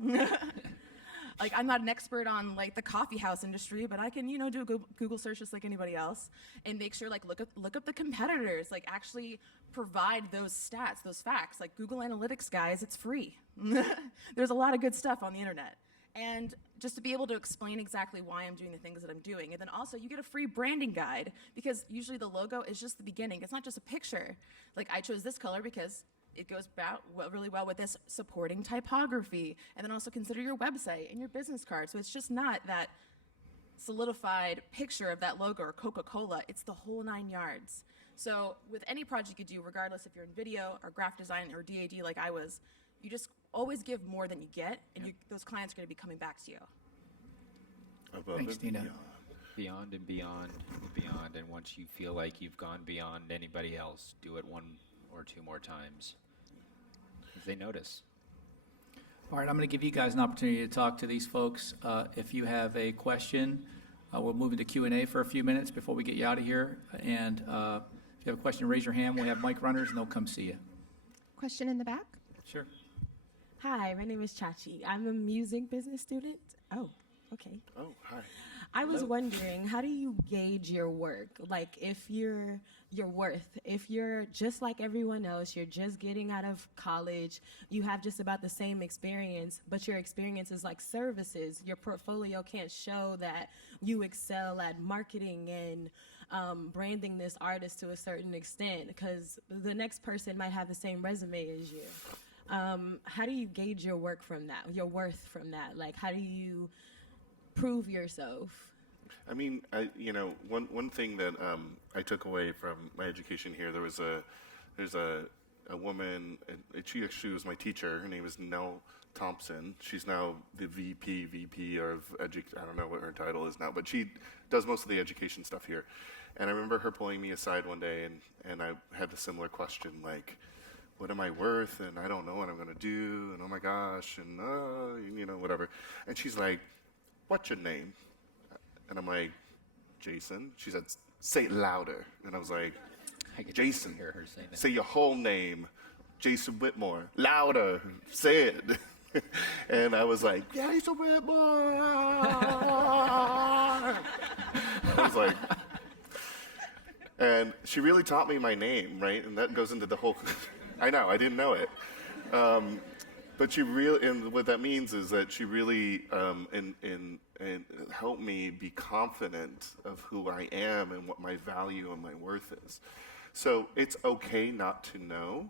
Like, I'm not an expert on, like, the coffee house industry, but I can, do a Google search just like anybody else and make sure, like, look up the competitors, like, actually provide those stats, those facts. Like, Google Analytics, guys, it's free. There's a lot of good stuff on the internet. And just to be able to explain exactly why I'm doing the things that I'm doing. And then also, you get a free branding guide, because usually the logo is just the beginning. It's not just a picture. Like, I chose this color because it goes really well with this supporting typography. And then also consider your website and your business card. So it's just not that solidified picture of that logo or Coca-Cola. It's the whole 9 yards. So with any project you do, regardless if you're in video or graphic design or DAD like I was, you just always give more than you get, and those clients are going to be coming back to you. Thanks, Tina. Beyond and beyond and beyond. And once you feel like you've gone beyond anybody else, do it 1 or 2 more times. They notice. All right, I'm going to give you guys an opportunity to talk to these folks. If you have a question, we'll move into Q&A for a few minutes before we get you out of here. And if you have a question, raise your hand. We'll have mic runners, and they'll come see you. Question in the back? Sure. Hi, my name is Chachi. I'm a music business student. Oh, okay. Oh, hi. I was wondering, how do you gauge your work? Like, if your worth, if you're just like everyone else, you're just getting out of college, you have just about the same experience, but your experience is like services. Your portfolio can't show that you excel at marketing and branding this artist to a certain extent, because the next person might have the same resume as you. How do you gauge your work from that, your worth from that? Like, how do you prove yourself? I mean, one thing that I took away from my education here, there's a woman, and she actually was my teacher. Her name is Nell Thompson. She's now the VP of I don't know what her title is now, but she does most of the education stuff here. And I remember her pulling me aside one day, and I had a similar question, like, what am I worth? And I don't know what I'm going to do. And oh my gosh, and whatever. And she's like, what's your name? And I'm like, Jason. She said, say it louder. And I was like, Jason, hear her say that. Say your whole name, Jason Whitmore. Louder, say it. And I was like, Jason Whitmore. I was like, and she really taught me my name, right? And that goes into the whole, I know, I didn't know it. But she really, and what that means is that she really and helped me be confident of who I am and what my value and my worth is. So it's okay not to know.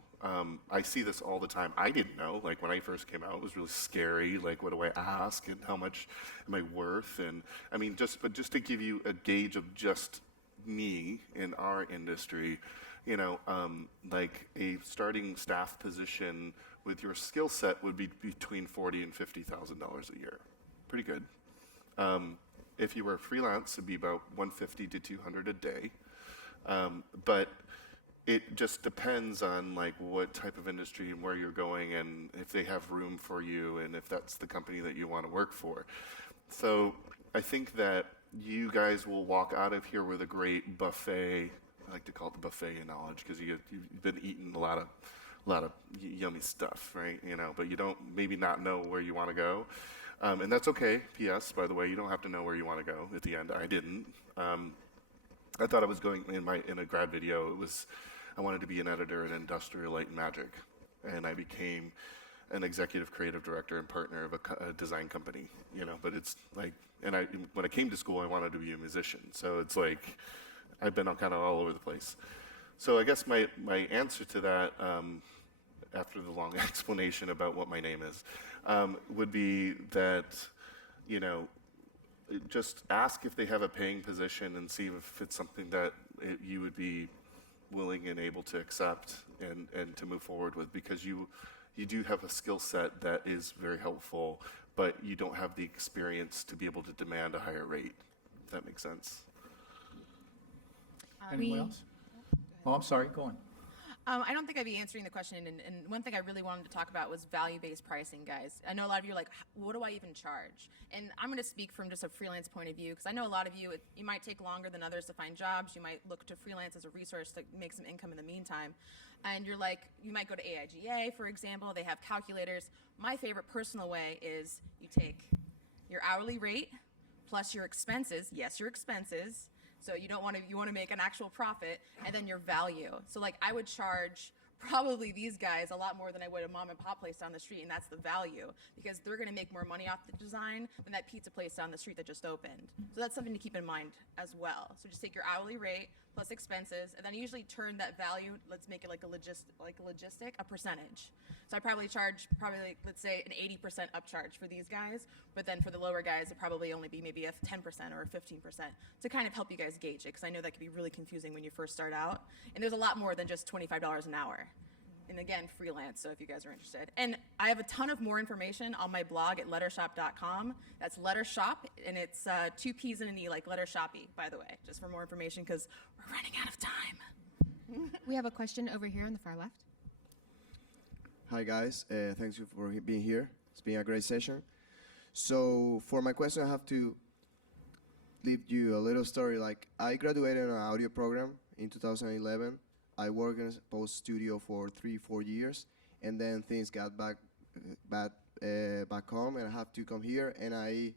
I see this all the time. I didn't know. Like, when I first came out, it was really scary. Like, what do I ask, and how much am I worth? And I mean, just to give you a gauge of just me in our industry, like a starting staff position with your skill set would be between $40,000 and $50,000 a year. Pretty good. If you were freelance, it'd be about $150 to $200 a day. But it just depends on like what type of industry and where you're going, and if they have room for you, and if that's the company that you want to work for. So I think that you guys will walk out of here with a great buffet. I like to call it the buffet of knowledge, because you've been eating a lot of yummy stuff, right? But you don't maybe not know where you want to go, and that's okay. P.S. By the way, you don't have to know where you want to go at the end. I didn't. I thought I was going in a grad video. I wanted to be an editor at Industrial Light and Magic, and I became an executive creative director and partner of a design company. But it's like, and when I came to school, I wanted to be a musician. So it's like, I've been kind of all over the place. So I guess my answer to that, after the long explanation about what my name is, would be that, just ask if they have a paying position and see if it's something that you would be willing and able to accept and to move forward with, because you do have a skill set that is very helpful, but you don't have the experience to be able to demand a higher rate, if that makes sense. Anyone else? Oh, I'm sorry. Go on. I don't think I'd be answering the question, and one thing I really wanted to talk about was value-based pricing, guys. I know a lot of you are like, what do I even charge? And I'm going to speak from just a freelance point of view, because I know a lot of you, you might take longer than others to find jobs. You might look to freelance as a resource to make some income in the meantime. And you're like, you might go to AIGA, for example. They have calculators. My favorite personal way is you take your hourly rate plus your expenses. Yes, your expenses. So you want to make an actual profit, and then your value. So like I would charge probably these guys a lot more than I would a mom and pop place down the street, and that's the value, because they're going to make more money off the design than that pizza place down the street that just opened. So that's something to keep in mind as well. So just take your hourly rate plus expenses, and then usually turn that value, let's make it like a logistic, a percentage. So I probably charge let's say an 80% upcharge for these guys, but then for the lower guys, it'd probably only be maybe a 10% or a 15% to kind of help you guys gauge it, because I know that can be really confusing when you first start out. And there's a lot more than just $25 an hour. And again, freelance, so if you guys are interested. And I have a ton of more information on my blog at lettershop.com. That's Lettershop, and it's 2 P's and an E, like Letter Shoppy, by the way, just for more information, because we're running out of time. We have a question over here on the far left. Hi guys, thanks you for being here. It's been a great session. So for my question, I have to leave you a little story. Like I graduated in an audio program in 2011. I worked in a post studio for 3-4 years, and then things got back home, and I have to come here. And I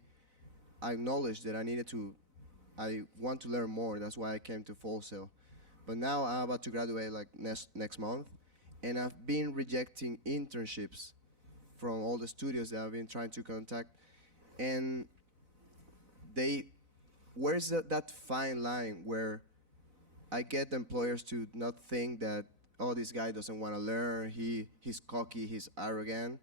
acknowledged that I want to learn more. That's why I came to Full Sail. But now I'm about to graduate like next month, and I've been rejecting internships from all the studios that I've been trying to contact, and where's that fine line where I get the employers to not think that, oh, this guy doesn't want to learn, he's cocky, he's arrogant,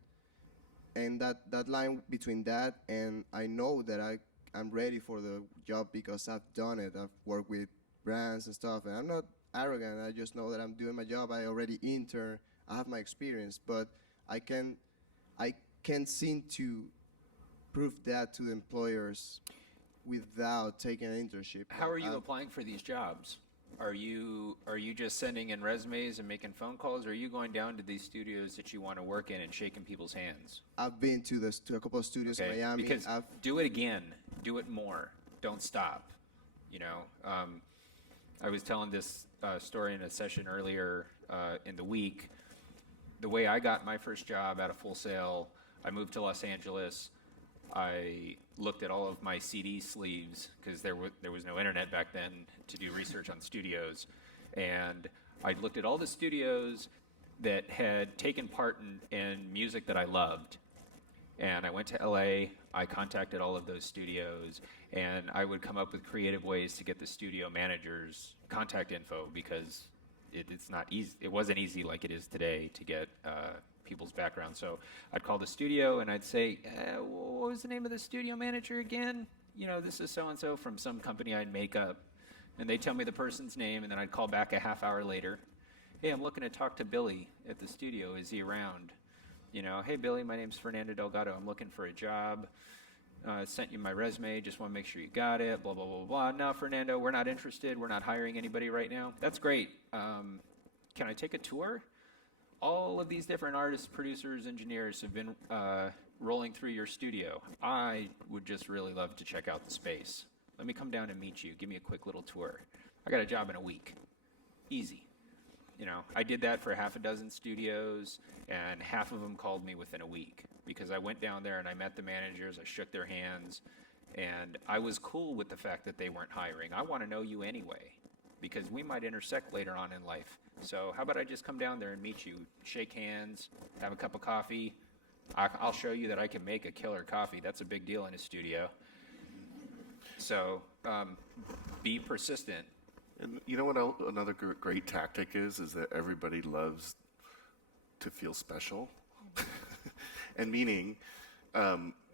and that line between that and I know that I'm ready for the job because I've done it. I've worked with brands and stuff, and I'm not arrogant. I just know that I'm doing my job. I already intern. I have my experience, but I can't seem to prove that to the employers without taking an internship. How are you applying for these jobs? Are you just sending in resumes and making phone calls, or are you going down to these studios that you want to work in and shaking people's hands? I've been to a couple of studios in Miami. Because do it again, do it more. Don't stop. You know, I was telling this story in a session earlier in the week. The way I got my first job out of Full Sail, I moved to Los Angeles. I looked at all of my CD sleeves because there was no internet back then to do research on studios, and I looked at all the studios that had taken part in music that I loved, and I went to LA. I contacted all of those studios, and I would come up with creative ways to get the studio managers' contact info, because it's not easy. It wasn't easy like it is today to get people's background. So I'd call the studio and I'd say, what was the name of the studio manager again? You know, this is so-and-so from some company I'd make up. And they'd tell me the person's name, and then I'd call back a half hour later. Hey, I'm looking to talk to Billy at the studio. Is he around? You know, hey, Billy, my name's Fernando Delgado. I'm looking for a job. Sent you my resume. Just want to make sure you got it. Blah, blah, blah, blah. No, Fernando, we're not interested. We're not hiring anybody right now. That's great. Can I take a tour? All of these different artists, producers, engineers have been rolling through your studio. I would just really love to check out the space. Let me come down and meet you. Give me a quick little tour. I got a job in a week. Easy. You know, I did that for half a dozen studios, and half of them called me within a week because I went down there and I met the managers, I shook their hands, and I was cool with the fact that they weren't hiring. I want to know you anyway, because we might intersect later on in life. So how about I just come down there and meet you, shake hands, have a cup of coffee. I'll show you that I can make a killer coffee. That's a big deal in a studio. So be persistent. And you know what another great tactic is that everybody loves to feel special. And meaning,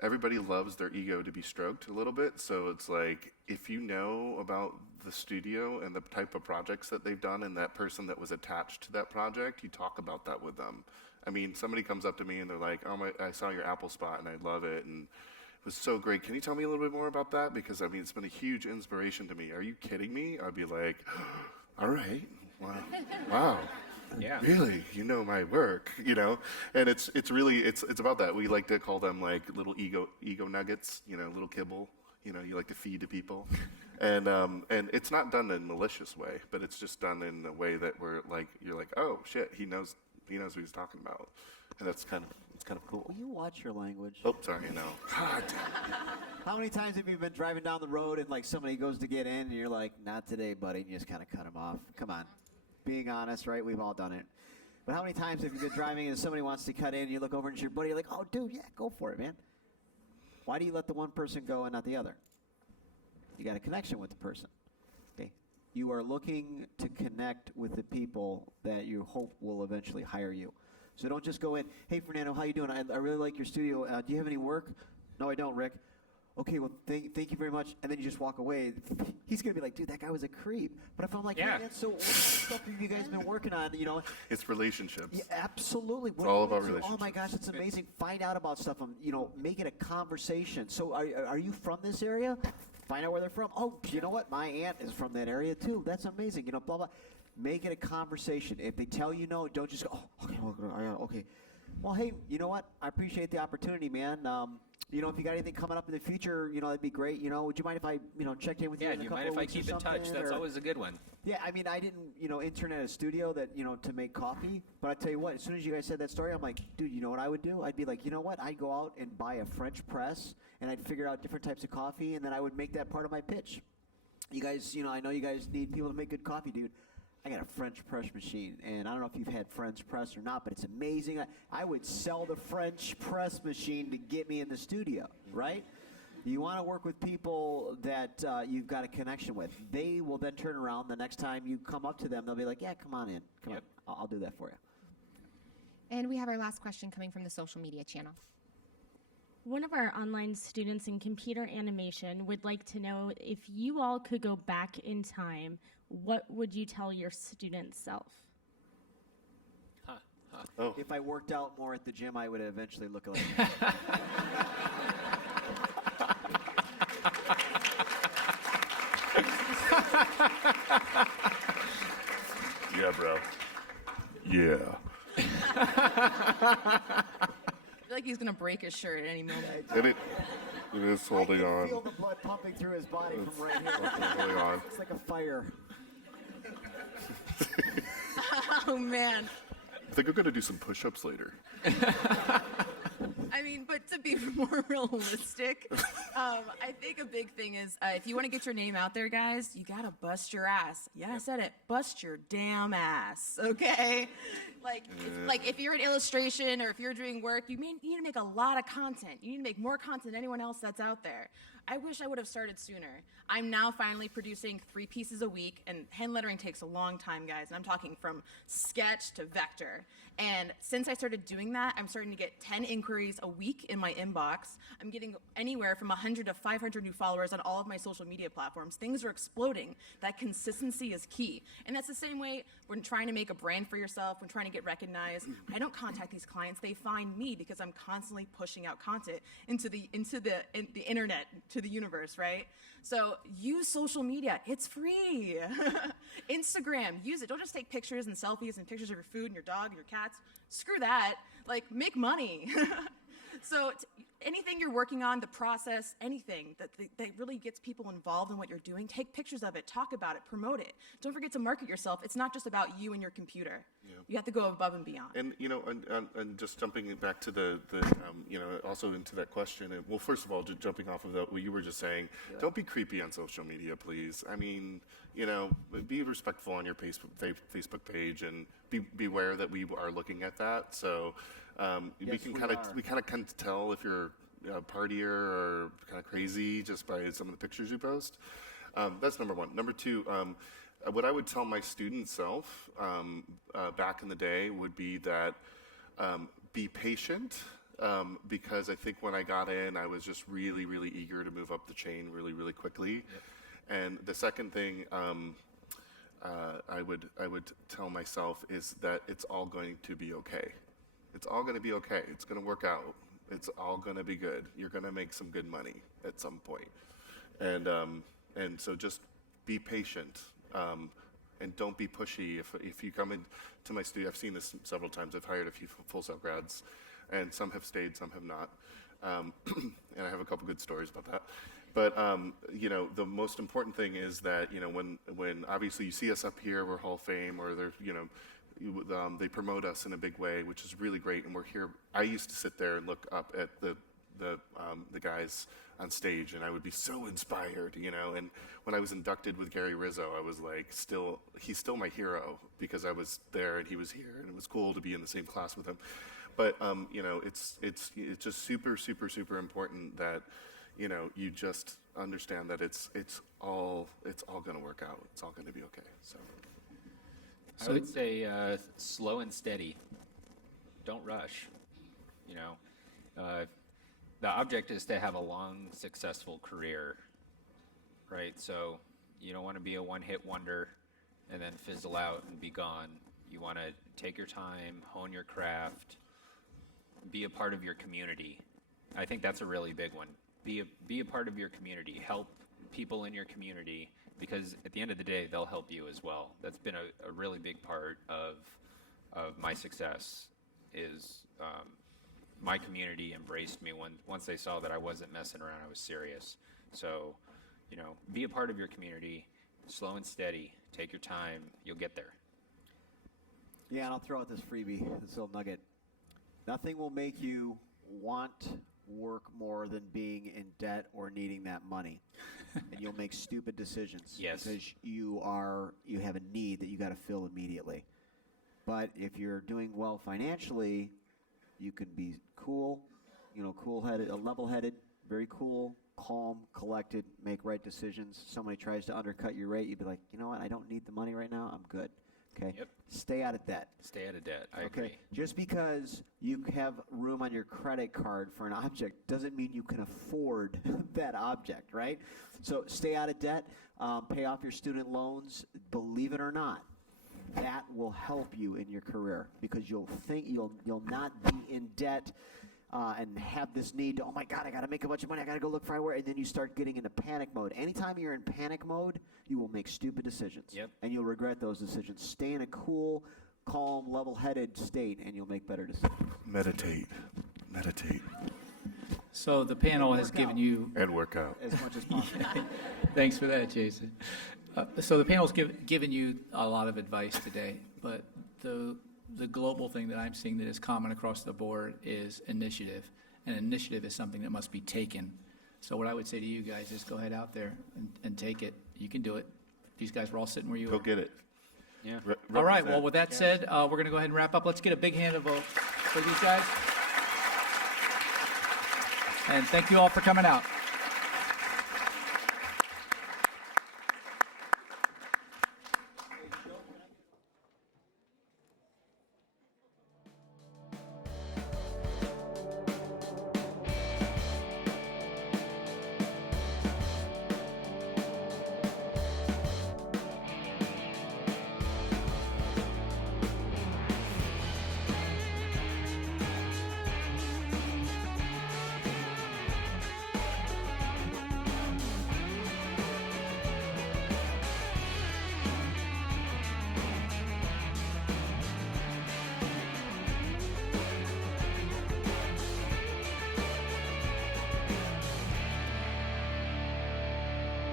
everybody loves their ego to be stroked a little bit. So it's like, if you know about the studio and the type of projects that they've done and that person that was attached to that project, you talk about that with them. I mean, somebody comes up to me and they're like, oh, I saw your Apple spot and I love it. And it was so great. Can you tell me a little bit more about that? Because, I mean, it's been a huge inspiration to me. Are you kidding me? I'd be like, all right, wow, wow. Yeah. Really, you know my work, you know, and it's really it's about that. We like to call them like little ego nuggets, you know, little kibble, you know, you like to feed to people, and it's not done in a malicious way, but it's just done in a way that we're like you're like, oh shit, he knows what he's talking about, and it's kind of cool. Will you watch your language? Oh, sorry, no. God. How many times have you been driving down the road and like somebody goes to get in and you're like, not today, buddy, and you just kind of cut them off? Come on. Being honest, right? We've all done it. But how many times have you been driving and somebody wants to cut in and you look over and it's your buddy, you're like, oh, dude, yeah, go for it, man. Why do you let the one person go and not the other? You got a connection with the person. Okay. You are looking to connect with the people that you hope will eventually hire you. So don't just go in, hey, Fernando, how you doing? I really like your studio. Do you have any work? No, I don't, Rick. Okay, well, thank you very much. And then you just walk away. He's going to be like, dude, that guy was a creep. But if I'm like, Yeah. hey, man, so what stuff have you guys been working on? You know, It's relationships. yeah, absolutely. It's all about Oh my relationships. gosh, it's amazing. Find out about stuff. You know, make it a conversation. So are you from this area? Find out where they're from. Oh, you know what? My aunt is from that area too. That's amazing. You know, blah, blah. Make it a conversation. If they tell you no, don't just go, oh, okay. Well, hey, you know what? I appreciate the opportunity, man. You know, if you got anything coming up in the future, you know, that'd be great. You know, would you mind if I, you know, checked in with you Yeah, in do a you couple mind of if I weeks or keep in touch? something, That's or- always a good one. Yeah, I mean, I didn't, you know, intern at a studio that, you know, to make coffee. But I tell you what, as soon as you guys said that story, I'm like, dude, you know what I would do? I'd be like, you know what? I'd go out and buy a French press, and I'd figure out different types of coffee, and then I would make that part of my pitch. You guys, you know, I know you guys need people to make good coffee, dude. I got a French press machine, and I don't know if you've had French press or not, but it's amazing. I would sell the French press machine to get me in the studio, right? You want to work with people that you've got a connection with. They will then turn around the next time you come up to them. They'll be like, yeah, come on in. Come Yep. on. I'll do that for you. And we have our last question coming from the social media channel. One of our online students in computer animation would like to know if you all could go back in time, what would you tell your student self? Oh, If I worked out more at the gym, I would eventually look like yeah, bro. Yeah. I feel like he's gonna break his shirt at any moment. And it is I holding can on. feel the blood pumping through his body from right here. Holding on. It's like a fire. Oh man. I think I'm gonna do some push-ups later. I mean, but to be more realistic, I think a big thing is if you want to get your name out there, guys, you gotta bust your ass. Yeah, I said it. Bust your damn ass, okay? Like if you're in illustration or if you're doing work, you need to make a lot of content. You need to make more content than anyone else that's out there. I wish I would have started sooner. I'm now finally producing 3 pieces a week, and hand lettering takes a long time, guys. And I'm talking from sketch to vector. And since I started doing that, I'm starting to get 10 inquiries a week in my inbox. I'm getting anywhere from 100 to 500 new followers on all of my social media platforms. Things are exploding. That consistency is key. And that's the same way when trying to make a brand for yourself, when trying to get recognized. I don't contact these clients. They find me because I'm constantly pushing out content into the internet, to the universe, right? So use social media. It's free. Instagram, use it. Don't just take pictures and selfies and pictures of your food and your dog and your cats. Screw that. Like, make money. So anything you're working on, the process, anything that really gets people involved in what you're doing, take pictures of it, talk about it, promote it. Don't forget to market yourself. It's not just about you and your computer. Yeah. You have to go above and beyond. And you know, and just jumping back to the you know, also into that question. And, well, first of all, just jumping off of what you were just saying, don't be creepy on social media, please. I mean, you know, be respectful on your Facebook page, and beware that we are looking at that. So we kind of tell if you're a partier or kind of crazy just by some of the pictures you post. That's number one. Number two. What I would tell my student self back in the day would be that be patient, because I think when I got in, I was just really, really eager to move up the chain really, really quickly. Yep. And the second thing I would tell myself is that it's all going to be okay. It's all going to be okay. It's going to work out. It's all going to be good. You're going to make some good money at some point. And so just be patient. and don't be pushy. If you come in to my studio, I've seen this several times. I've hired a few Full Sail grads, and some have stayed, some have not. And I have a couple good stories about that. But, you know, the most important thing is that, you know, when obviously you see us up here, we're Hall of Fame, or they're, you know, they promote us in a big way, which is really great, and we're here. I used to sit there and look up at the guys on stage, and I would be so inspired, you know. And when I was inducted with Gary Rizzo, I was like, he's still my hero, because I was there and he was here, and it was cool to be in the same class with him. But you know, it's just super important that, you know, you just understand that it's all going to work out. It's all going to be okay. So I would say slow and steady. Don't rush. You know, the object is to have a long, successful career, right? So you don't want to be a one-hit wonder and then fizzle out and be gone. You want to take your time, hone your craft, be a part of your community. I think that's a really big one. Be a part of your community. Help people in your community, because at the end of the day, they'll help you as well. That's been a really big part of my success. Is my community embraced me once they saw that I wasn't messing around. I was serious. So, you know, be a part of your community. Slow and steady. Take your time. You'll get there. Yeah, and I'll throw out this freebie, this little nugget. Nothing will make you want work more than being in debt or needing that money. And you'll make stupid decisions. Yes. Because you have a need that you got to fill immediately. But if you're doing well financially, you can be cool, you know, cool-headed, level-headed, very cool, calm, collected, make right decisions. Somebody tries to undercut your rate, you'd be like, you know what, I don't need the money right now, I'm good. Okay? Yep. Stay out of debt. Stay out of debt. I Okay? agree. Just because you have room on your credit card for an object doesn't mean you can afford that object, right? So stay out of debt, pay off your student loans. Believe it or not, that will help you in your career, because you'll not be in debt and have this need to, oh my God, I got to make a bunch of money, I got to go look for where, and then you start getting into panic mode. Anytime you're in panic mode, you will make stupid decisions. Yep. And you'll regret those decisions. Stay in a cool, calm, level-headed state, and you'll make better decisions. meditate. So the panel has given you, And work out. As much as possible. thanks for that, Jason. So the panel's given you a lot of advice today, but the global thing that I'm seeing that is common across the board is initiative. And initiative is something that must be taken. So what I would say to you guys is go ahead out there and take it. You can do it. These guys were all sitting where you Go are. get it. Yeah. All right, well, with that said, we're going to go ahead and wrap up. Let's get a big hand of vote for these guys. And thank you all for coming out.